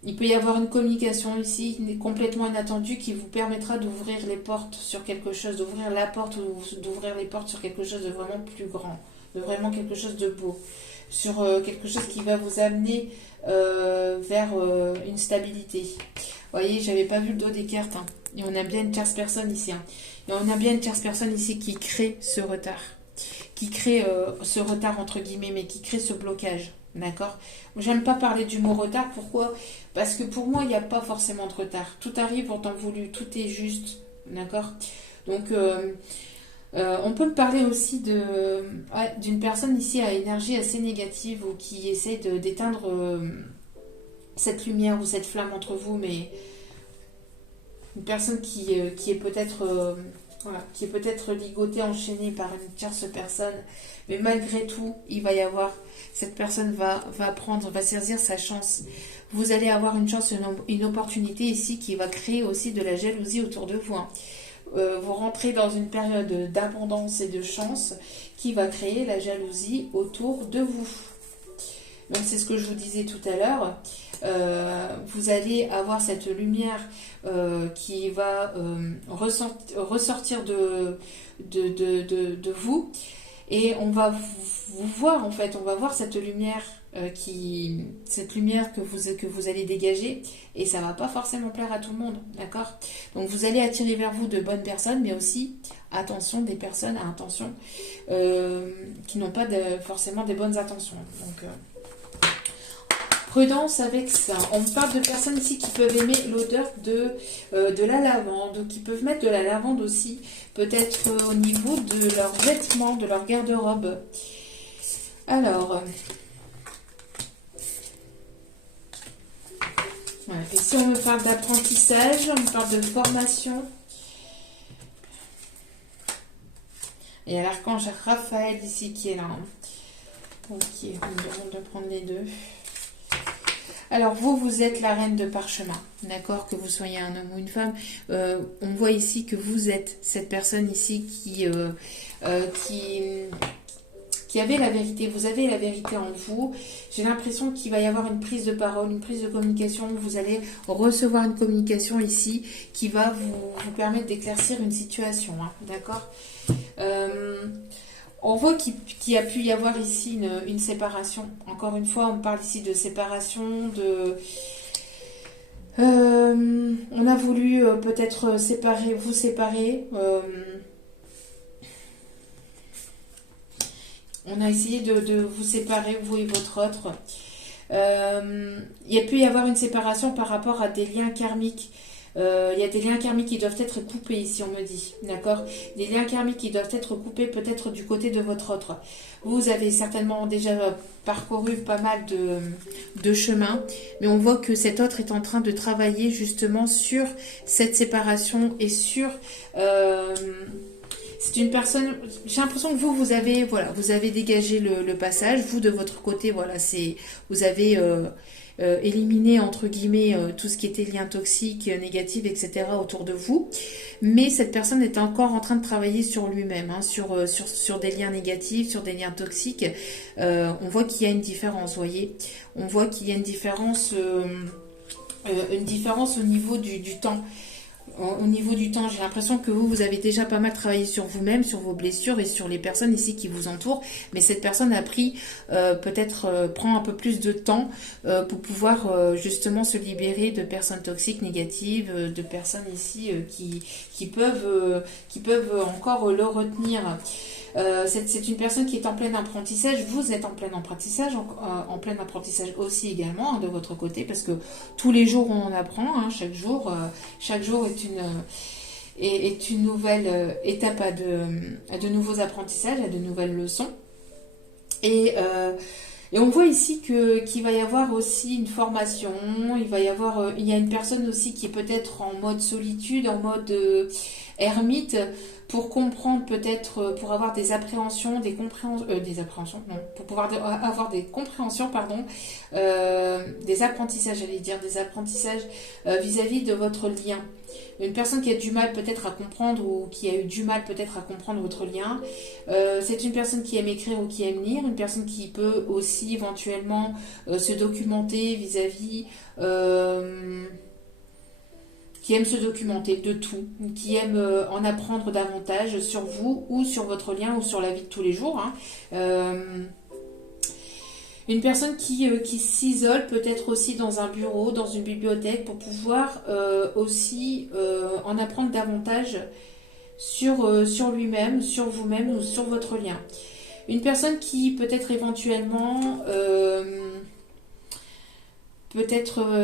Il peut y avoir une communication ici complètement inattendue qui vous permettra d'ouvrir les portes sur quelque chose, d'ouvrir la porte ou d'ouvrir les portes sur quelque chose de vraiment plus grand, de vraiment quelque chose de beau, sur quelque chose qui va vous amener vers une stabilité. Vous voyez, j'avais pas vu le dos des cartes, hein. Et on a bien une tierce personne ici. Hein. Et on a bien une tierce personne ici qui crée ce retard. Qui crée ce retard entre guillemets, mais qui crée ce blocage. D'accord? J'aime pas parler du mot retard. Pourquoi? Parce que pour moi, il n'y a pas forcément de retard. Tout arrive en temps voulu. Tout est juste. D'accord? Donc, on peut me parler aussi d'une personne ici à énergie assez négative ou qui essaie d'éteindre cette lumière ou cette flamme entre vous, mais une personne qui est peut-être qui est peut-être ligotée, enchaînée par une tierce personne, mais malgré tout, il va y avoir, cette personne va saisir sa chance. Vous allez avoir une chance, une opportunité ici qui va créer aussi de la jalousie autour de vous. Hein. Vous rentrez dans une période d'abondance et de chance qui va créer la jalousie autour de vous. Donc c'est ce que je vous disais tout à l'heure. Vous allez avoir cette lumière qui va ressortir de vous, et on va vous voir en fait, on va voir cette lumière que vous allez dégager, et ça va pas forcément plaire à tout le monde, d'accord? Donc vous allez attirer vers vous de bonnes personnes, mais aussi attention, des personnes à intention qui n'ont pas forcément des bonnes intentions. Donc prudence avec ça. On parle de personnes ici qui peuvent aimer l'odeur de la lavande, qui peuvent mettre de la lavande aussi, peut-être au niveau de leurs vêtements, de leur garde-robe. Alors, voilà. Et si on me parle d'apprentissage, on me parle de formation. Et il y a l'archange Raphaël ici qui est là. Ok, on me demande de prendre les deux. Alors vous êtes la reine de parchemin, d'accord, que vous soyez un homme ou une femme. On voit ici que vous êtes cette personne ici qui avait la vérité. Vous avez la vérité en vous. J'ai l'impression qu'il va y avoir une prise de parole, une prise de communication. Vous allez recevoir une communication ici qui va vous permettre d'éclaircir une situation, hein, d'accord. On voit qu'il y a pu y avoir ici une séparation. Encore une fois, on parle ici de séparation, on a voulu peut-être vous séparer. On a essayé de vous séparer, vous et votre autre. Il y a pu y avoir une séparation par rapport à des liens karmiques. Il y a des liens karmiques qui doivent être coupés ici, on me dit. D'accord? Des liens karmiques qui doivent être coupés peut-être du côté de votre autre. Vous avez certainement déjà parcouru pas mal de chemins, mais on voit que cet autre est en train de travailler justement sur cette séparation et sur... c'est une personne, j'ai l'impression que vous avez, voilà, vous avez dégagé le passage. Vous, de votre côté, voilà, vous avez éliminé, entre guillemets, tout ce qui était lien toxique, négatif, etc. autour de vous. Mais cette personne est encore en train de travailler sur lui-même, hein, sur des liens négatifs, sur des liens toxiques. On voit qu'il y a une différence, vous voyez. On voit qu'il y a une différence au niveau du temps. Au niveau du temps, j'ai l'impression que vous avez déjà pas mal travaillé sur vous-même, sur vos blessures et sur les personnes ici qui vous entourent. Mais cette personne a pris, prend un peu plus de temps pour pouvoir justement se libérer de personnes toxiques, négatives, de personnes ici qui peuvent encore le retenir. C'est une personne qui est en plein apprentissage. Vous êtes en plein apprentissage, en plein apprentissage aussi également, hein, de votre côté, parce que tous les jours on en apprend, hein, chaque jour est une nouvelle étape à de nouveaux apprentissages, à de nouvelles leçons. Et on voit ici qu'il va y avoir aussi une formation, il y a une personne aussi qui est peut-être en mode solitude, en mode ermite, pour comprendre peut-être, pour avoir des appréhensions, pour pouvoir avoir des compréhensions, pardon, des apprentissages, j'allais dire, des apprentissages vis-à-vis de votre lien. Une personne qui a du mal peut-être à comprendre ou qui a eu du mal peut-être à comprendre votre lien. C'est une personne qui aime écrire ou qui aime lire, une personne qui peut aussi éventuellement se documenter vis-à-vis... qui aime se documenter de tout, qui aime en apprendre davantage sur vous ou sur votre lien ou sur la vie de tous les jours. Hein. Une personne qui s'isole peut-être aussi dans un bureau, dans une bibliothèque pour pouvoir aussi en apprendre davantage sur lui-même, sur vous-même ou sur votre lien. Une personne qui peut-être éventuellement...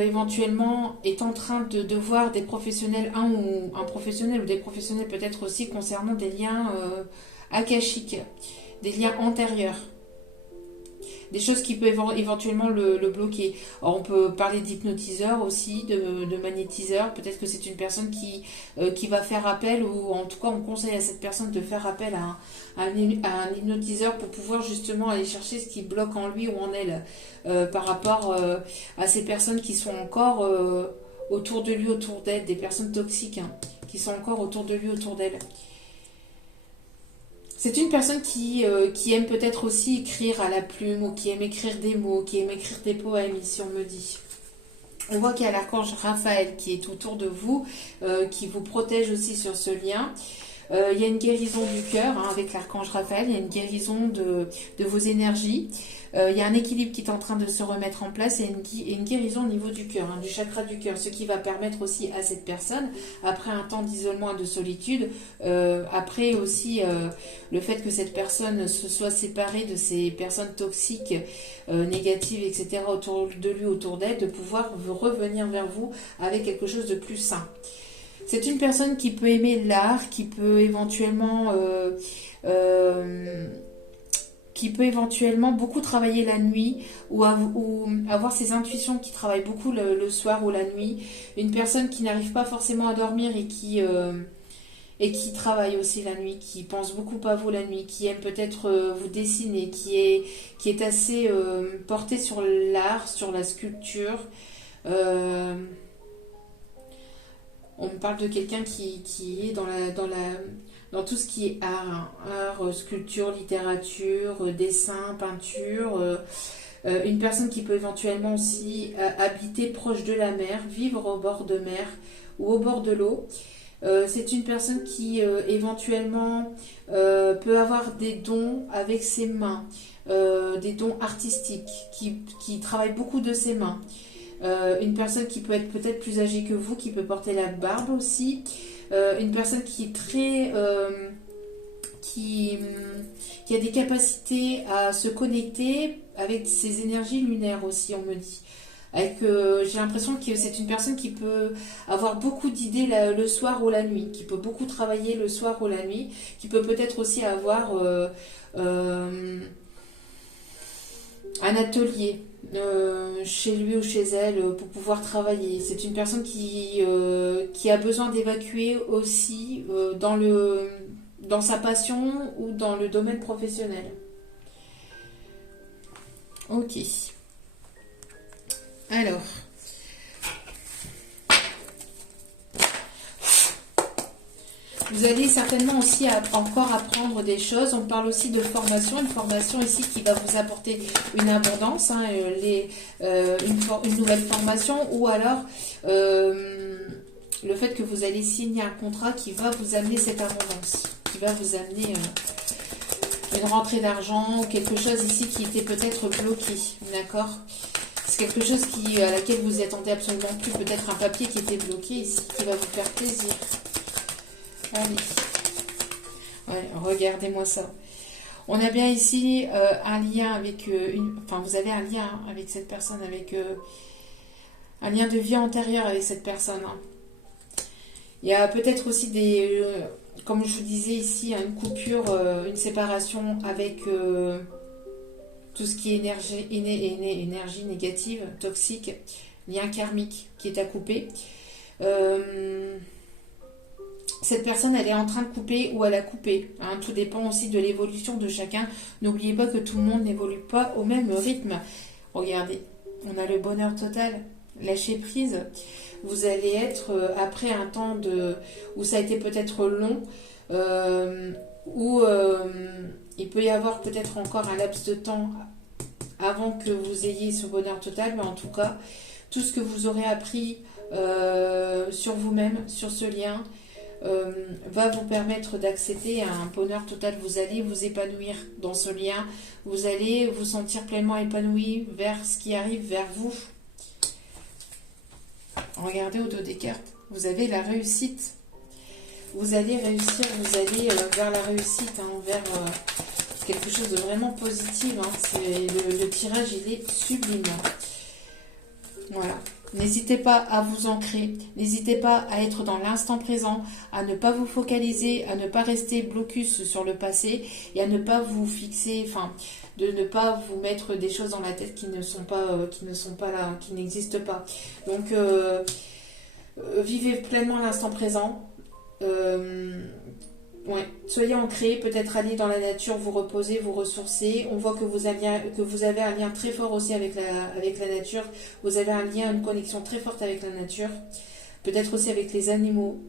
éventuellement est en train de voir des professionnels, un professionnel ou des professionnels peut-être aussi concernant des liens akashiques, des liens antérieurs, des choses qui peuvent éventuellement le bloquer. Alors, on peut parler d'hypnotiseur aussi, de magnétiseur. Peut-être que c'est une personne qui va faire appel, ou en tout cas on conseille à cette personne de faire appel à un hypnotiseur pour pouvoir justement aller chercher ce qui bloque en lui ou en elle par rapport à ces personnes qui sont encore autour de lui, autour d'elle, des personnes toxiques, hein, qui sont encore autour de lui, autour d'elle. C'est une personne qui aime peut-être aussi écrire à la plume, ou qui aime écrire des mots, qui aime écrire des poèmes, ici on me dit. On voit qu'il y a l'archange Raphaël qui est autour de vous, qui vous protège aussi sur ce lien. Il y a une guérison du cœur, hein, avec l'archange Raphaël, il y a une guérison de vos énergies. Il y a un équilibre qui est en train de se remettre en place et une guérison au niveau du cœur, hein, du chakra du cœur, ce qui va permettre aussi à cette personne, après un temps d'isolement et de solitude, après aussi le fait que cette personne se soit séparée de ces personnes toxiques, négatives, etc., autour de lui, autour d'elle, de pouvoir revenir vers vous avec quelque chose de plus sain. C'est une personne qui peut aimer l'art, qui peut éventuellement beaucoup travailler la nuit ou avoir ses intuitions qui travaillent beaucoup le soir ou la nuit. Une personne qui n'arrive pas forcément à dormir et qui travaille aussi la nuit, qui pense beaucoup à vous la nuit, qui aime peut-être vous dessiner, qui est assez porté sur l'art, sur la sculpture. On me parle de quelqu'un qui est dans tout ce qui est art, hein, art, sculpture, littérature, dessin, peinture. Une personne qui peut éventuellement aussi habiter proche de la mer, vivre au bord de mer ou au bord de l'eau. C'est une personne qui éventuellement peut avoir des dons avec ses mains, des dons artistiques, qui travaille beaucoup de ses mains. Une personne qui peut être peut-être plus âgée que vous, qui peut porter la barbe aussi. Une personne qui est très... qui a des capacités à se connecter avec ses énergies lunaires aussi, on me dit. J'ai l'impression que c'est une personne qui peut avoir beaucoup d'idées le soir ou la nuit, qui peut beaucoup travailler le soir ou la nuit, qui peut peut-être aussi avoir un atelier chez lui ou chez elle pour pouvoir travailler. C'est une personne qui a besoin d'évacuer aussi dans sa passion ou dans le domaine professionnel. Ok. Alors, vous allez certainement aussi encore apprendre des choses. On parle aussi de formation, une formation ici qui va vous apporter une abondance, hein, une nouvelle formation, ou alors le fait que vous allez signer un contrat qui va vous amener cette abondance, qui va vous amener une rentrée d'argent ou quelque chose ici qui était peut-être bloqué, d'accord ? C'est quelque chose à laquelle vous y attendez absolument plus, peut-être un papier qui était bloqué ici, qui va vous faire plaisir. Allez, ouais, regardez-moi ça. On a bien ici un lien avec vous avez un lien avec cette personne, avec un lien de vie antérieure avec cette personne. Hein. Il y a peut-être aussi comme je vous disais ici, une coupure, une séparation avec tout ce qui est énergie négative, toxique, lien karmique qui est à couper. Cette personne, elle est en train de couper ou elle a coupé. Hein, tout dépend aussi de l'évolution de chacun. N'oubliez pas que tout le monde n'évolue pas au même rythme. Regardez, on a le bonheur total, lâcher prise. Vous allez être, après un temps où ça a été peut-être long, où il peut y avoir peut-être encore un laps de temps avant que vous ayez ce bonheur total, mais en tout cas, tout ce que vous aurez appris sur vous-même, sur ce lien, va vous permettre d'accéder à un bonheur total. Vous allez vous épanouir dans ce lien, vous allez vous sentir pleinement épanoui vers ce qui arrive vers vous. Regardez au dos des cartes, vous avez la réussite. Vous allez réussir, vous allez vers la réussite, hein, vers quelque chose de vraiment positif. Hein. Le tirage, il est sublime. Voilà. N'hésitez pas à vous ancrer, n'hésitez pas à être dans l'instant présent, à ne pas vous focaliser, à ne pas rester blocus sur le passé et à ne pas vous fixer, de ne pas vous mettre des choses dans la tête qui ne sont pas là, qui n'existent pas. Donc, vivez pleinement l'instant présent. Ouais, soyez ancrés, peut-être aller dans la nature, vous reposer, vous ressourcer. On voit que vous avez un lien très fort aussi avec la nature. Vous avez un lien, une connexion très forte avec la nature. Peut-être aussi avec les animaux.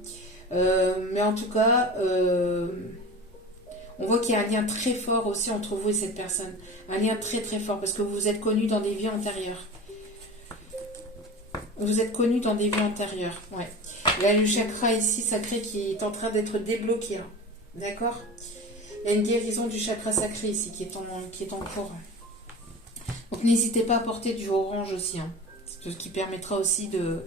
Mais en tout cas, on voit qu'il y a un lien très fort aussi entre vous et cette personne. Un lien très très fort parce que vous vous êtes connus dans des vies antérieures. Vous êtes connus dans des vies antérieures. Ouais. Là, le chakra ici sacré qui est en train d'être débloqué. Hein. D'accord ? Il y a une guérison du chakra sacré ici qui est en cours. Donc n'hésitez pas à porter du orange aussi. Hein. Ce qui permettra aussi de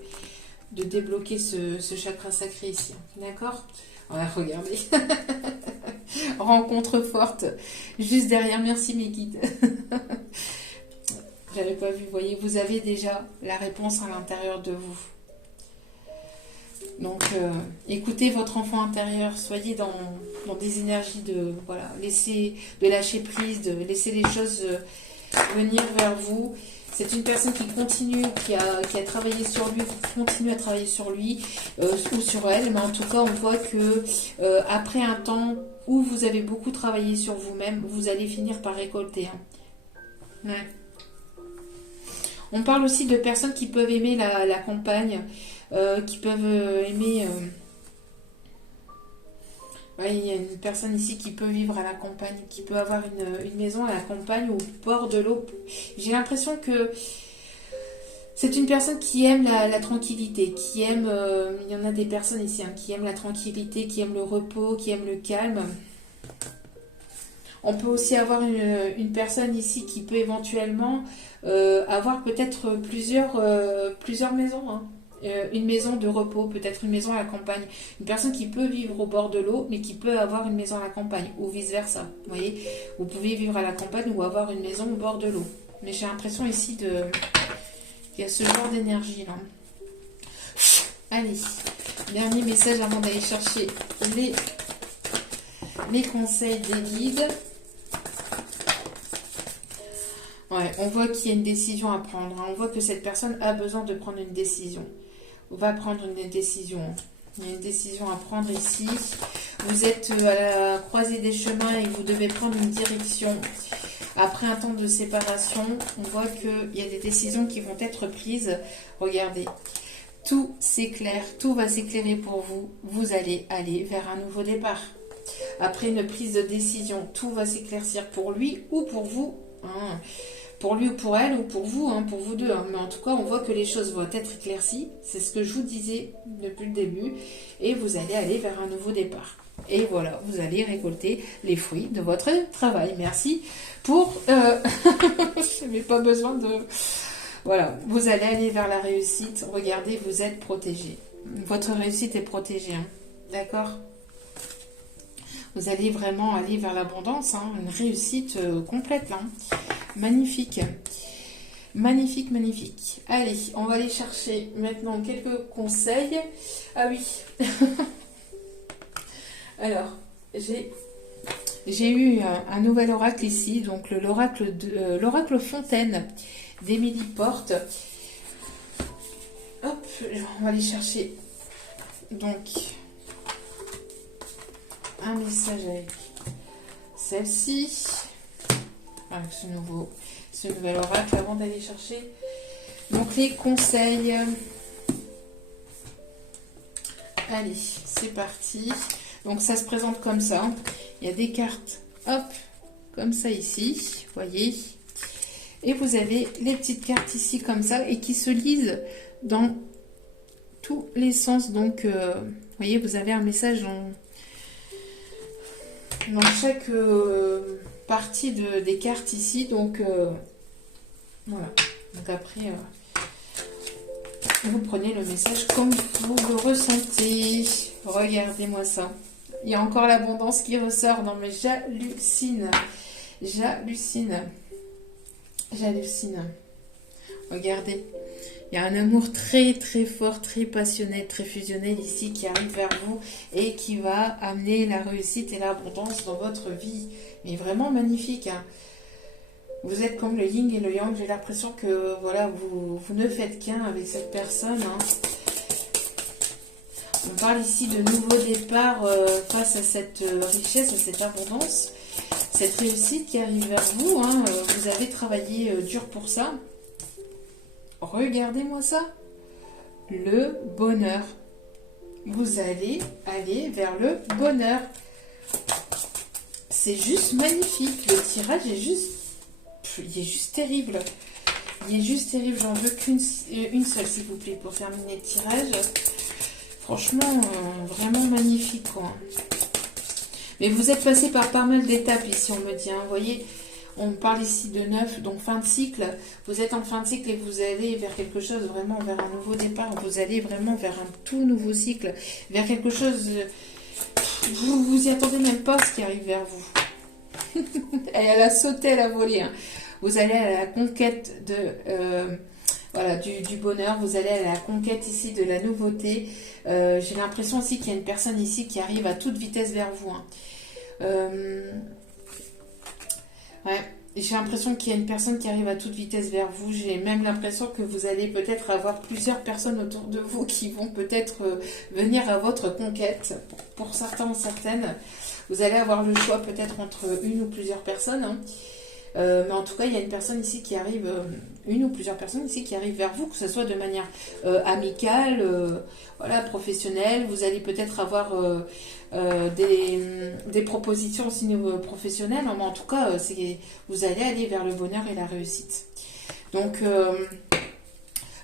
débloquer ce chakra sacré ici. D'accord ? Ouais, regardez. Rencontre forte. Juste derrière, merci mes guides. J'avais pas vu, vous voyez, vous avez déjà la réponse à l'intérieur de vous. Donc, écoutez votre enfant intérieur, soyez dans des énergies laissez de lâcher prise, de laisser les choses venir vers vous. C'est une personne qui continue, qui a travaillé sur lui, qui continue à travailler sur lui ou sur elle, mais en tout cas, on voit que après un temps où vous avez beaucoup travaillé sur vous-même, vous allez finir par récolter. Hein. Ouais. On parle aussi de personnes qui peuvent aimer la campagne, qui peuvent aimer... il y a une personne ici qui peut vivre à la campagne, qui peut avoir une maison à la campagne ou au bord de l'eau. J'ai l'impression que C'est une personne qui aime la tranquillité, qui aime, il y en a des personnes ici, hein, qui aiment la tranquillité, qui aiment le repos, qui aiment le calme. On peut aussi avoir une personne ici qui peut éventuellement avoir peut-être plusieurs maisons, hein. Une maison de repos, peut-être une maison à la campagne. Une personne qui peut vivre au bord de l'eau, mais qui peut avoir une maison à la campagne, ou vice-versa. Vous voyez, vous pouvez vivre à la campagne ou avoir une maison au bord de l'eau. Mais j'ai l'impression ici qu'il y a ce genre d'énergie là. Allez, dernier message avant d'aller chercher les conseils des guides. Ouais, on voit qu'il y a une décision à prendre, hein. On voit que cette personne a besoin de prendre une décision. On va prendre une décision. Il y a une décision à prendre ici. Vous êtes à la croisée des chemins et vous devez prendre une direction. Après un temps de séparation, on voit qu'il y a des décisions qui vont être prises. Regardez, tout s'éclaire, tout va s'éclairer pour vous. Vous allez aller vers un nouveau départ. Après une prise de décision, tout va s'éclaircir pour lui ou pour vous, hein. Pour lui ou pour elle ou pour vous, hein, pour vous deux. Hein. Mais en tout cas, on voit que les choses vont être éclaircies. C'est ce que je vous disais depuis le début. Et vous allez aller vers un nouveau départ. Et voilà, vous allez récolter les fruits de votre travail. Merci pour... je n'avais pas besoin de... Voilà, vous allez aller vers la réussite. Regardez, vous êtes protégé. Votre réussite est protégée. Hein. D'accord ? Vous allez vraiment aller vers l'abondance. Hein. Une réussite complète. Hein. Magnifique. Magnifique, magnifique. Allez, on va aller chercher maintenant quelques conseils. Ah oui. Alors, j'ai eu un nouvel oracle ici, donc l'oracle Fontaine d'Émilie Porte. Hop, on va aller chercher donc un message avec celle-ci, avec ce nouvel oracle, avant d'aller chercher donc les conseils. Allez, c'est parti. Donc ça se présente comme ça. Il y a des cartes, hop, comme ça ici, voyez. Et vous avez les petites cartes ici comme ça et qui se lisent dans tous les sens. Donc, voyez, vous avez un message dans chaque partie des cartes ici. Donc, voilà. Donc après, vous prenez le message comme vous le ressentez. Regardez-moi ça. Il y a encore l'abondance qui ressort. Non mais j'hallucine. J'hallucine. J'hallucine. Regardez. Il y a un amour très très fort, très passionné, très fusionnel ici qui arrive vers vous et qui va amener la réussite et l'abondance dans votre vie. Mais vraiment magnifique. Hein. Vous êtes comme le yin et le yang. J'ai l'impression que voilà, vous ne faites qu'un avec cette personne. Hein. On parle ici de nouveau départ face à cette richesse et cette abondance. Cette réussite qui arrive vers vous. Hein. Vous avez travaillé dur pour ça. Regardez-moi ça. Le bonheur. Vous allez aller vers le bonheur. C'est juste magnifique. Le tirage est juste... Il est juste terrible. Il est juste terrible. J'en veux qu'une seule, s'il vous plaît, pour terminer le tirage. Franchement, vraiment magnifique, quoi. Mais vous êtes passé par pas mal d'étapes ici, on me dit. Hein. Vous voyez, on parle ici de 9, donc fin de cycle. Vous êtes en fin de cycle et vous allez vers quelque chose, vraiment vers un nouveau départ. Vous allez vraiment vers un tout nouveau cycle, vers quelque chose... Vous y attendez même pas ce qui arrive vers vous. Elle a sauté, elle a volé. Hein. Vous allez à la conquête de... voilà, du bonheur, vous allez à la conquête ici de la nouveauté. J'ai l'impression aussi qu'il y a une personne ici qui arrive à toute vitesse vers vous. Hein. Ouais, j'ai l'impression qu'il y a une personne qui arrive à toute vitesse vers vous. J'ai même l'impression que vous allez peut-être avoir plusieurs personnes autour de vous qui vont peut-être venir à votre conquête. Pour certains ou certaines, vous allez avoir le choix peut-être entre une ou plusieurs personnes. Hein. Mais en tout cas, il y a une personne ici qui arrive, une ou plusieurs personnes ici qui arrivent vers vous, que ce soit de manière amicale, voilà, professionnelle. Vous allez peut-être avoir des propositions aussi niveau professionnel. Mais en tout cas, vous allez aller vers le bonheur et la réussite. Donc,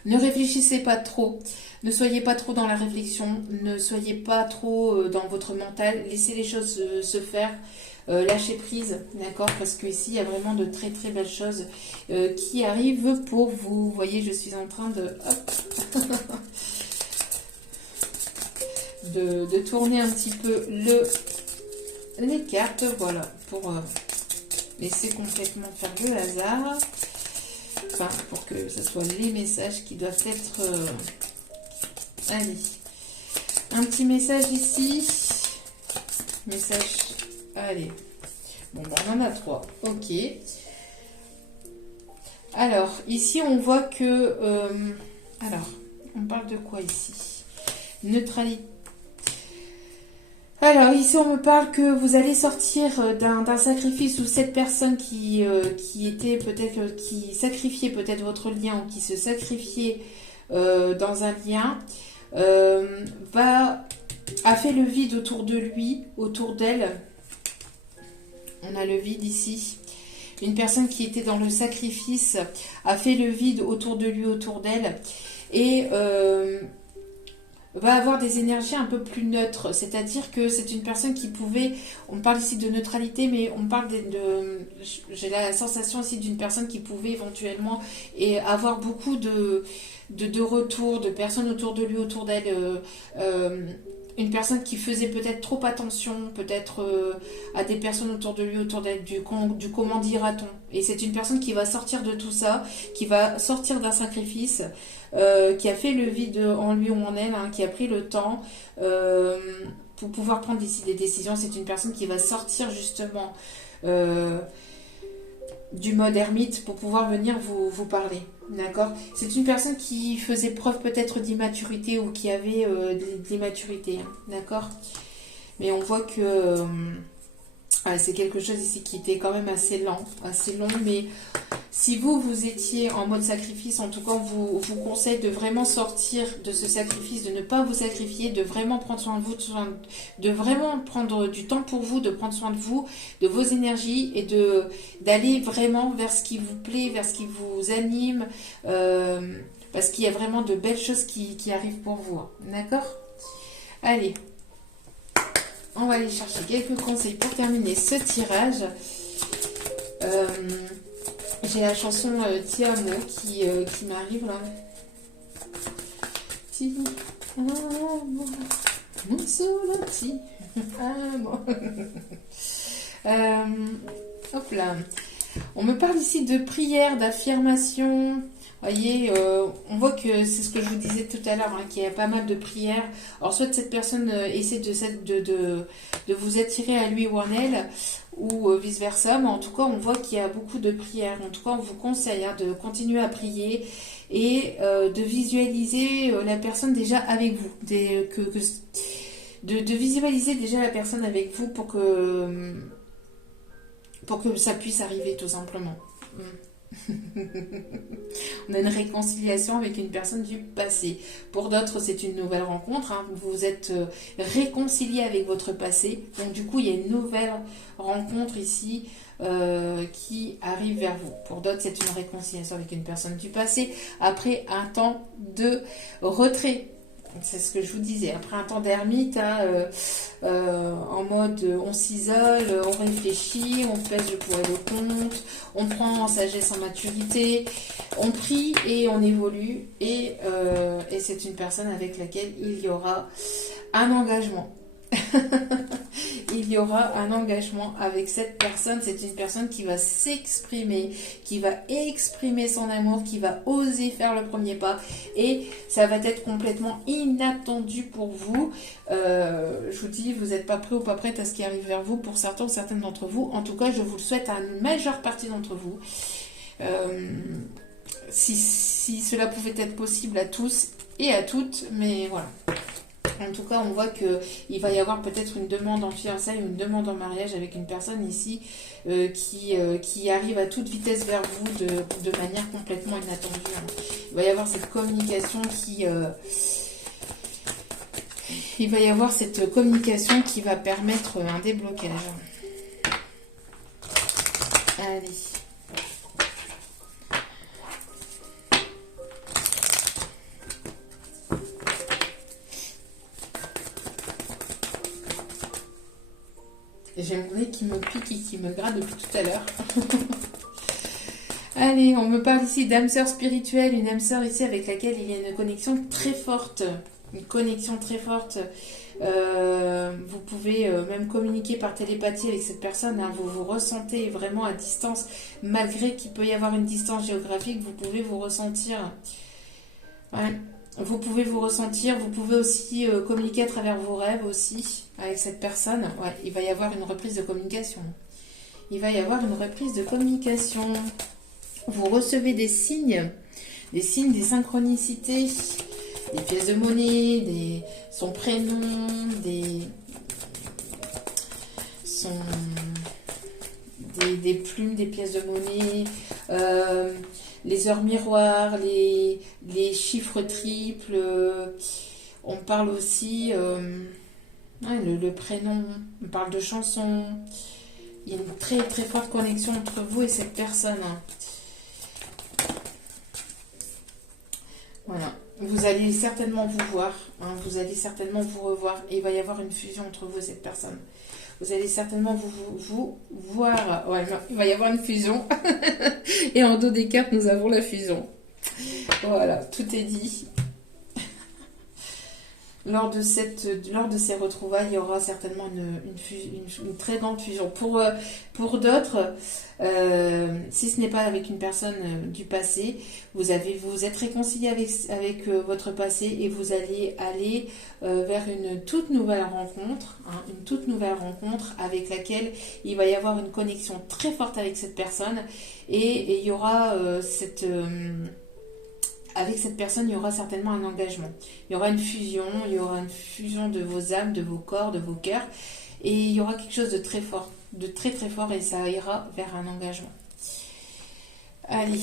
Ne réfléchissez pas trop. Ne soyez pas trop dans la réflexion. Ne soyez pas trop dans votre mental. Laissez les choses se faire. Lâchez prise, d'accord? Parce que ici, il y a vraiment de très très belles choses qui arrivent pour vous. Vous voyez, je suis en train de... hop, de tourner un petit peu les cartes, voilà, pour laisser complètement faire le hasard. Enfin, pour que ce soit les messages qui doivent être... allez, un petit message ici. Message... Allez. Bon, ben, on en a 3. Ok. Alors, ici, on voit que... alors, on parle de quoi ici? Neutralité. Alors, ici, on me parle que vous allez sortir d'un sacrifice où cette personne qui était peut-être... qui sacrifiait peut-être votre lien ou qui se sacrifiait dans un lien a fait le vide autour de lui, autour d'elle. On a le vide ici. Une personne qui était dans le sacrifice a fait le vide autour de lui, autour d'elle. Et va avoir des énergies un peu plus neutres. C'est-à-dire que c'est une personne qui pouvait... On parle ici de neutralité, mais on parle j'ai la sensation aussi d'une personne qui pouvait éventuellement avoir beaucoup de retours, de personnes autour de lui, autour d'elle... une personne qui faisait peut-être trop attention, peut-être à des personnes autour de lui, autour d'elle, du comment dira-t-on. Et c'est une personne qui va sortir de tout ça, qui va sortir d'un sacrifice, qui a fait le vide en lui ou en elle, hein, qui a pris le temps pour pouvoir prendre ici des décisions. C'est une personne qui va sortir justement du mode ermite pour pouvoir venir vous parler. D'accord? C'est une personne qui faisait preuve peut-être d'immaturité ou qui avait de l'immaturité. Hein, d'accord? Mais on voit que c'est quelque chose ici qui était quand même assez long, mais si vous étiez en mode sacrifice, en tout cas, on vous conseille de vraiment sortir de ce sacrifice, de ne pas vous sacrifier, de vraiment prendre soin de vous, de vraiment prendre du temps pour vous, de prendre soin de vous, de vos énergies et d'aller vraiment vers ce qui vous plaît, vers ce qui vous anime, parce qu'il y a vraiment de belles choses qui arrivent pour vous. D'accord? Allez. On va aller chercher quelques conseils pour terminer ce tirage. J'ai la chanson Ti amo qui m'arrive là. Ti amo, non solo ti amo. Hop là. On me parle ici de prière, d'affirmation. Voyez, on voit que c'est ce que je vous disais tout à l'heure, hein, qu'il y a pas mal de prières. Alors, soit cette personne essaie de vous attirer à lui ou en elle, ou vice-versa, mais en tout cas, on voit qu'il y a beaucoup de prières. En tout cas, on vous conseille de continuer à prier et de visualiser la personne déjà avec vous. De visualiser déjà la personne avec vous pour que ça puisse arriver, tout simplement. On a une réconciliation avec une personne du passé. Pour d'autres, c'est une nouvelle rencontre. Hein. Vous êtes réconcilié avec votre passé. Donc, du coup, il y a une nouvelle rencontre ici qui arrive vers vous. Pour d'autres, c'est une réconciliation avec une personne du passé après un temps de retrait. C'est ce que je vous disais. Après un temps d'ermite, hein, en mode on s'isole, on réfléchit, on pèse le pour et le contre, on prend en sagesse, en maturité, on prie et on évolue. Et c'est une personne avec laquelle il y aura un engagement. Il y aura un engagement avec cette personne. C'est une personne qui va s'exprimer, qui va exprimer son amour, qui va oser faire le premier pas, et ça va être complètement inattendu pour vous. Je vous dis, vous n'êtes pas prêt ou pas prête à ce qui arrive vers vous pour certains ou certaines d'entre vous. En tout cas, je vous le souhaite à une majeure partie d'entre vous. Si cela pouvait être possible à tous et à toutes, mais voilà. En tout cas, on voit qu'il va y avoir peut-être une demande en fiançailles, une demande en mariage avec une personne ici qui arrive à toute vitesse vers vous de manière complètement inattendue. Il va y avoir cette communication qui va permettre un déblocage. Allez. J'ai mon nez qui me pique et qui me gratte depuis tout à l'heure. Allez, on me parle ici d'âme sœur spirituelle, une âme sœur ici avec laquelle il y a une connexion très forte. Une connexion très forte. Vous pouvez même communiquer par télépathie avec cette personne. Hein. Vous vous ressentez vraiment à distance. Malgré qu'il peut y avoir une distance géographique, vous pouvez vous ressentir. Ouais. Vous pouvez vous ressentir. Vous pouvez aussi communiquer à travers vos rêves aussi avec cette personne. Ouais, il va y avoir une reprise de communication. Il va y avoir une reprise de communication. Vous recevez des signes, des synchronicités, des pièces de monnaie, son prénom, des plumes, des pièces de monnaie, les heures miroirs, les chiffres triples. On parle aussi, le prénom, on parle de chansons. Il y a une très très forte connexion entre vous et cette personne. Voilà. Vous allez certainement vous voir, hein, vous allez certainement vous revoir et il va y avoir une fusion entre vous et cette personne. Vous allez certainement vous voir. Ouais, il va y avoir une fusion. Et en dos des cartes, nous avons la fusion. Voilà, tout est dit. Lors de ces retrouvailles, il y aura certainement une très grande fusion. Pour d'autres, si ce n'est pas avec une personne du passé, vous êtes réconcilié avec votre passé et vous allez aller vers une toute nouvelle rencontre, hein, une toute nouvelle rencontre avec laquelle il va y avoir une connexion très forte avec cette personne et il y aura avec cette personne, il y aura certainement un engagement. Il y aura une fusion de vos âmes, de vos corps, de vos cœurs. Et il y aura quelque chose de très fort, de très très fort, et ça ira vers un engagement. Allez.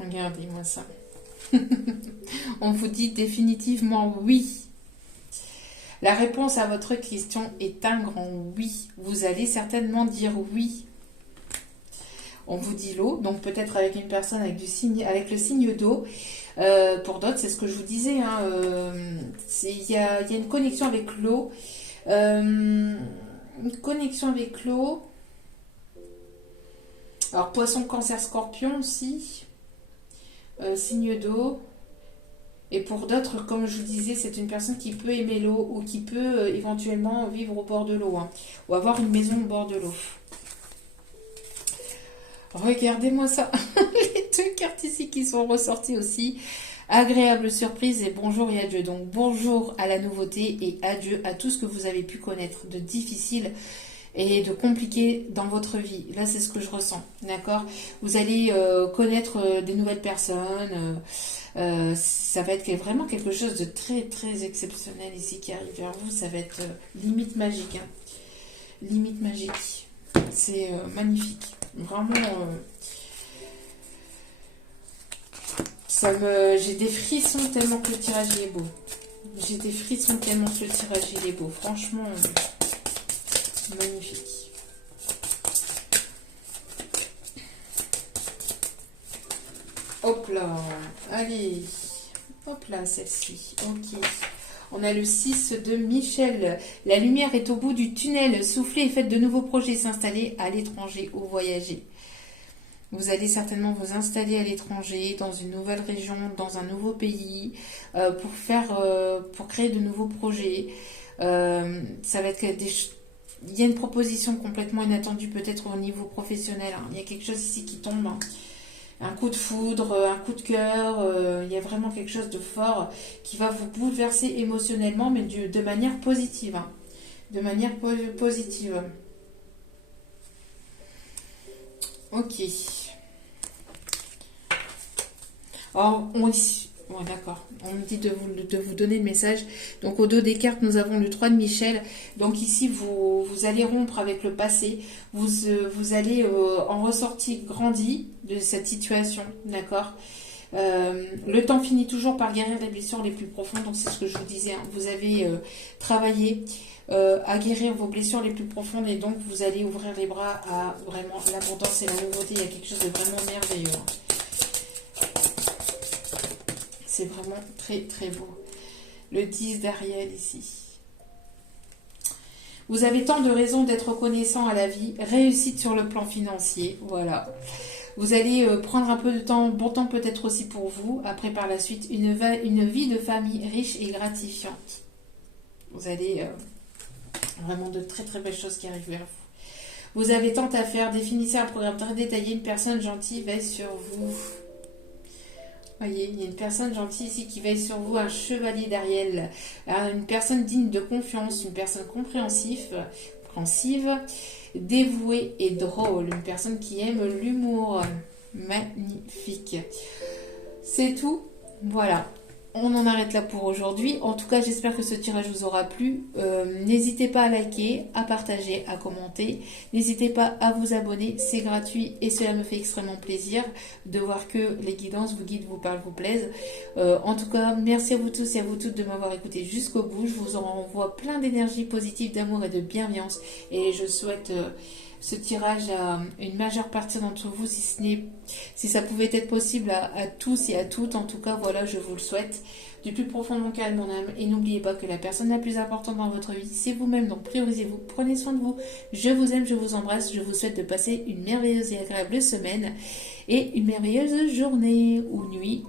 Regardez-moi ça. On vous dit définitivement oui. La réponse à votre question est un grand oui. Vous allez certainement dire oui. On vous dit l'eau, donc peut-être avec une personne avec le signe d'eau. Pour d'autres, c'est ce que je vous disais. Hein, il y a une connexion avec l'eau. Une connexion avec l'eau. Alors poisson, cancer, scorpion aussi. Signe d'eau. Et pour d'autres, comme je vous disais, c'est une personne qui peut aimer l'eau ou qui peut éventuellement vivre au bord de l'eau, hein, ou avoir une maison au bord de l'eau. Regardez-moi ça. Les deux cartes ici qui sont ressorties aussi. Agréable surprise et bonjour et adieu. Donc bonjour à la nouveauté et adieu à tout ce que vous avez pu connaître de difficile et de compliqué dans votre vie. Là, c'est ce que je ressens, d'accord? Vous allez connaître des nouvelles personnes. Ça va être vraiment quelque chose de très, très exceptionnel ici qui arrive vers vous. Ça va être limite magique. Hein. Limite magique. C'est magnifique. Vraiment... j'ai des frissons tellement que le tirage il est beau. J'ai des frissons tellement que le tirage il est beau. Franchement... magnifique. Hop là. Allez. Hop là, celle-ci. Ok. On a le 6 de Michel. La lumière est au bout du tunnel. Soufflez et faites de nouveaux projets. S'installer à l'étranger ou voyager. Vous allez certainement vous installer à l'étranger, dans une nouvelle région, dans un nouveau pays, pour créer de nouveaux projets. Ça va être il y a une proposition complètement inattendue peut-être au niveau professionnel. Hein. Il y a quelque chose ici qui tombe. Hein. Un coup de foudre, un coup de cœur. Il y a vraiment quelque chose de fort qui va vous bouleverser émotionnellement, mais de manière positive. Hein. De manière positive. Ok. Alors, ouais, d'accord. On me dit de vous donner le message. Donc, au dos des cartes, nous avons le 3 de Michel. Donc, ici, vous allez rompre avec le passé. Vous allez en ressortir grandi de cette situation. D'accord. Le temps finit toujours par guérir les blessures les plus profondes. Donc c'est ce que je vous disais. Hein. Vous avez travaillé à guérir vos blessures les plus profondes et donc vous allez ouvrir les bras à vraiment l'abondance et la nouveauté. Il y a quelque chose de vraiment merveilleux. Hein. C'est vraiment très très beau. Le 10 d'Ariel ici. Vous avez tant de raisons d'être reconnaissant à la vie. Réussite sur le plan financier. Voilà. Vous allez prendre un peu de temps, bon temps peut-être aussi pour vous. Après, par la suite, une vie de famille riche et gratifiante. Vous allez vraiment de très très belles choses qui arrivent vers vous. Vous avez tant à faire. Définissez un programme très détaillé. Une personne gentille veille sur vous. Voyez, il y a une personne gentille ici qui veille sur vous, un chevalier d'Ariel, une personne digne de confiance, une personne compréhensive, dévouée et drôle, une personne qui aime l'humour. Magnifique. C'est tout. Voilà. On en arrête là pour aujourd'hui. En tout cas, j'espère que ce tirage vous aura plu. N'hésitez pas à liker, à partager, à commenter. N'hésitez pas à vous abonner. C'est gratuit et cela me fait extrêmement plaisir de voir que les guidances vous guident, vous parlent, vous plaisent. En tout cas, merci à vous tous et à vous toutes de m'avoir écouté jusqu'au bout. Je vous envoie plein d'énergie positive, d'amour et de bienveillance. Et je souhaite... ce tirage à une majeure partie d'entre vous, si ça pouvait être possible à tous et à toutes. En tout cas, voilà, je vous le souhaite du plus profond de mon cœur et de mon âme. Et n'oubliez pas que la personne la plus importante dans votre vie, c'est vous-même. Donc priorisez-vous, prenez soin de vous. Je vous aime, je vous embrasse. Je vous souhaite de passer une merveilleuse et agréable semaine et une merveilleuse journée ou nuit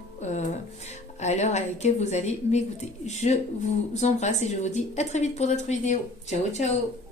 à l'heure à laquelle vous allez m'écouter. Je vous embrasse et je vous dis à très vite pour d'autres vidéos. Ciao, ciao!